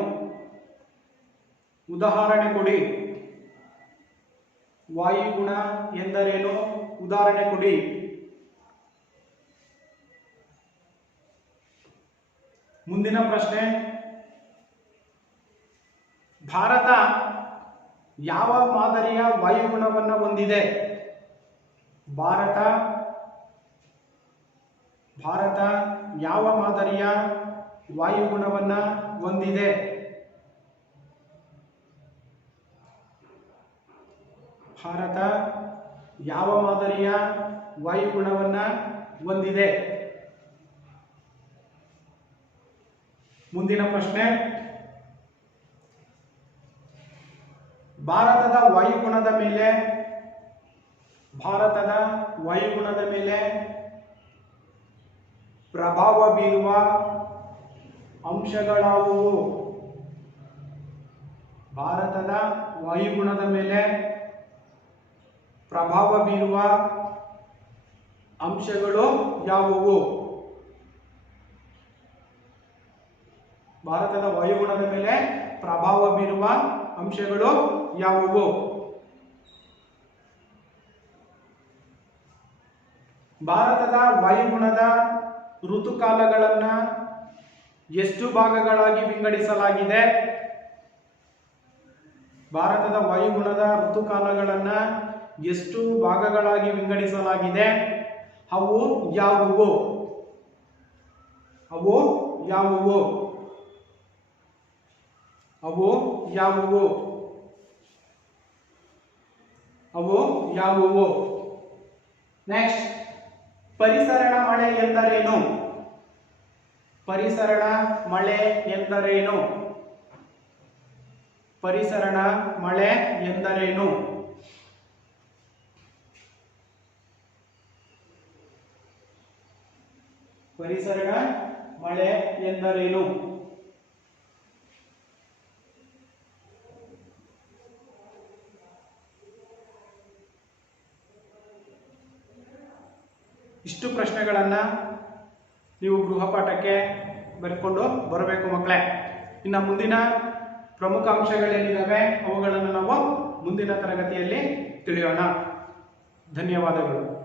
ಉದಾಹರಣೆ ಕೊಡಿ. ವಾಯುಗುಣ ಎಂದರೇನು? ಉದಾಹರಣೆ ಕೊಡಿ. ಮುಂದಿನ ಪ್ರಶ್ನೆ, ಭಾರತ ಯಾವ ಮಾದರಿಯ ವಾಯುಗುಣವನ್ನು ಹೊಂದಿದೆ? ಭಾರತ ಯಾವ ಮಾದರಿಯ ವಾಯುಗುಣವನ್ನ ಹೊಂದಿದೆ? ಭಾರತ ಯಾವ ಮಾದರಿಯ ವಾಯುಗುಣವನ್ನ ಹೊಂದಿದೆ? ಮುಂದಿನ ಪ್ರಶ್ನೆ, ಭಾರತದ ವಾಯುಗುಣದ ಮೇಲೆ ಪ್ರಭಾವ ಬೀರುವ ಅಂಶಗಳಾವುವು? ಭಾರತದ ವಾಯುಗುಣದ ಮೇಲೆ ಪ್ರಭಾವ ಬೀರುವ ಅಂಶಗಳು ಯಾವುವು? ಭಾರತದ ವಾಯುಗುಣದ ಮೇಲೆ ಪ್ರಭಾವ ಬೀರುವ ಅಂಶಗಳು ಯಾವುವು? ಭಾರತದ ವಾಯುಗುಣದ ಋತುಕಾಲಗಳನ್ನ ಎಷ್ಟು ಭಾಗಗಳಾಗಿ ವಿಂಗಡಿಸಲಾಗಿದೆ? ಭಾರತದ ವಾಯುಗುಣದ ಋತುಕಾಲಗಳನ್ನ ಎಷ್ಟು ಭಾಗಗಳಾಗಿ ವಿಂಗಡಿಸಲಾಗಿದೆ? ಅವು ಯಾವುವು? ಅವು ಯಾವುವು? ಅವು ಯಾವುವು? ಅವು ಯಾವುವು? ನೆಕ್ಸ್ಟ್, ಪರಿಸರಣ ಮಳೆ ಎಂದರೇನು? ಪರಿಸರಣ ಮಳೆ ಎಂದರೇನು? ಪರಿಸರಣ ಮಳೆ ಎಂದರೇನು? ಪರಿಸರಣ ಮಳೆ ಎಂದರೇನು? ಇಷ್ಟು ಪ್ರಶ್ನೆಗಳನ್ನ ನೀವು ಗೃಹಪಾಠಕ್ಕೆ ಬರ್ಕೊಂಡು ಬರಬೇಕು ಮಕ್ಕಳೇ. ಇನ್ನು ಮುಂದಿನ ಪ್ರಮುಖ ಅಂಶಗಳೇನಿದ್ದಾವೆ ಅವುಗಳನ್ನು ನಾವು ಮುಂದಿನ ತರಗತಿಯಲ್ಲಿ ತಿಳಿಯೋಣ. ಧನ್ಯವಾದಗಳು.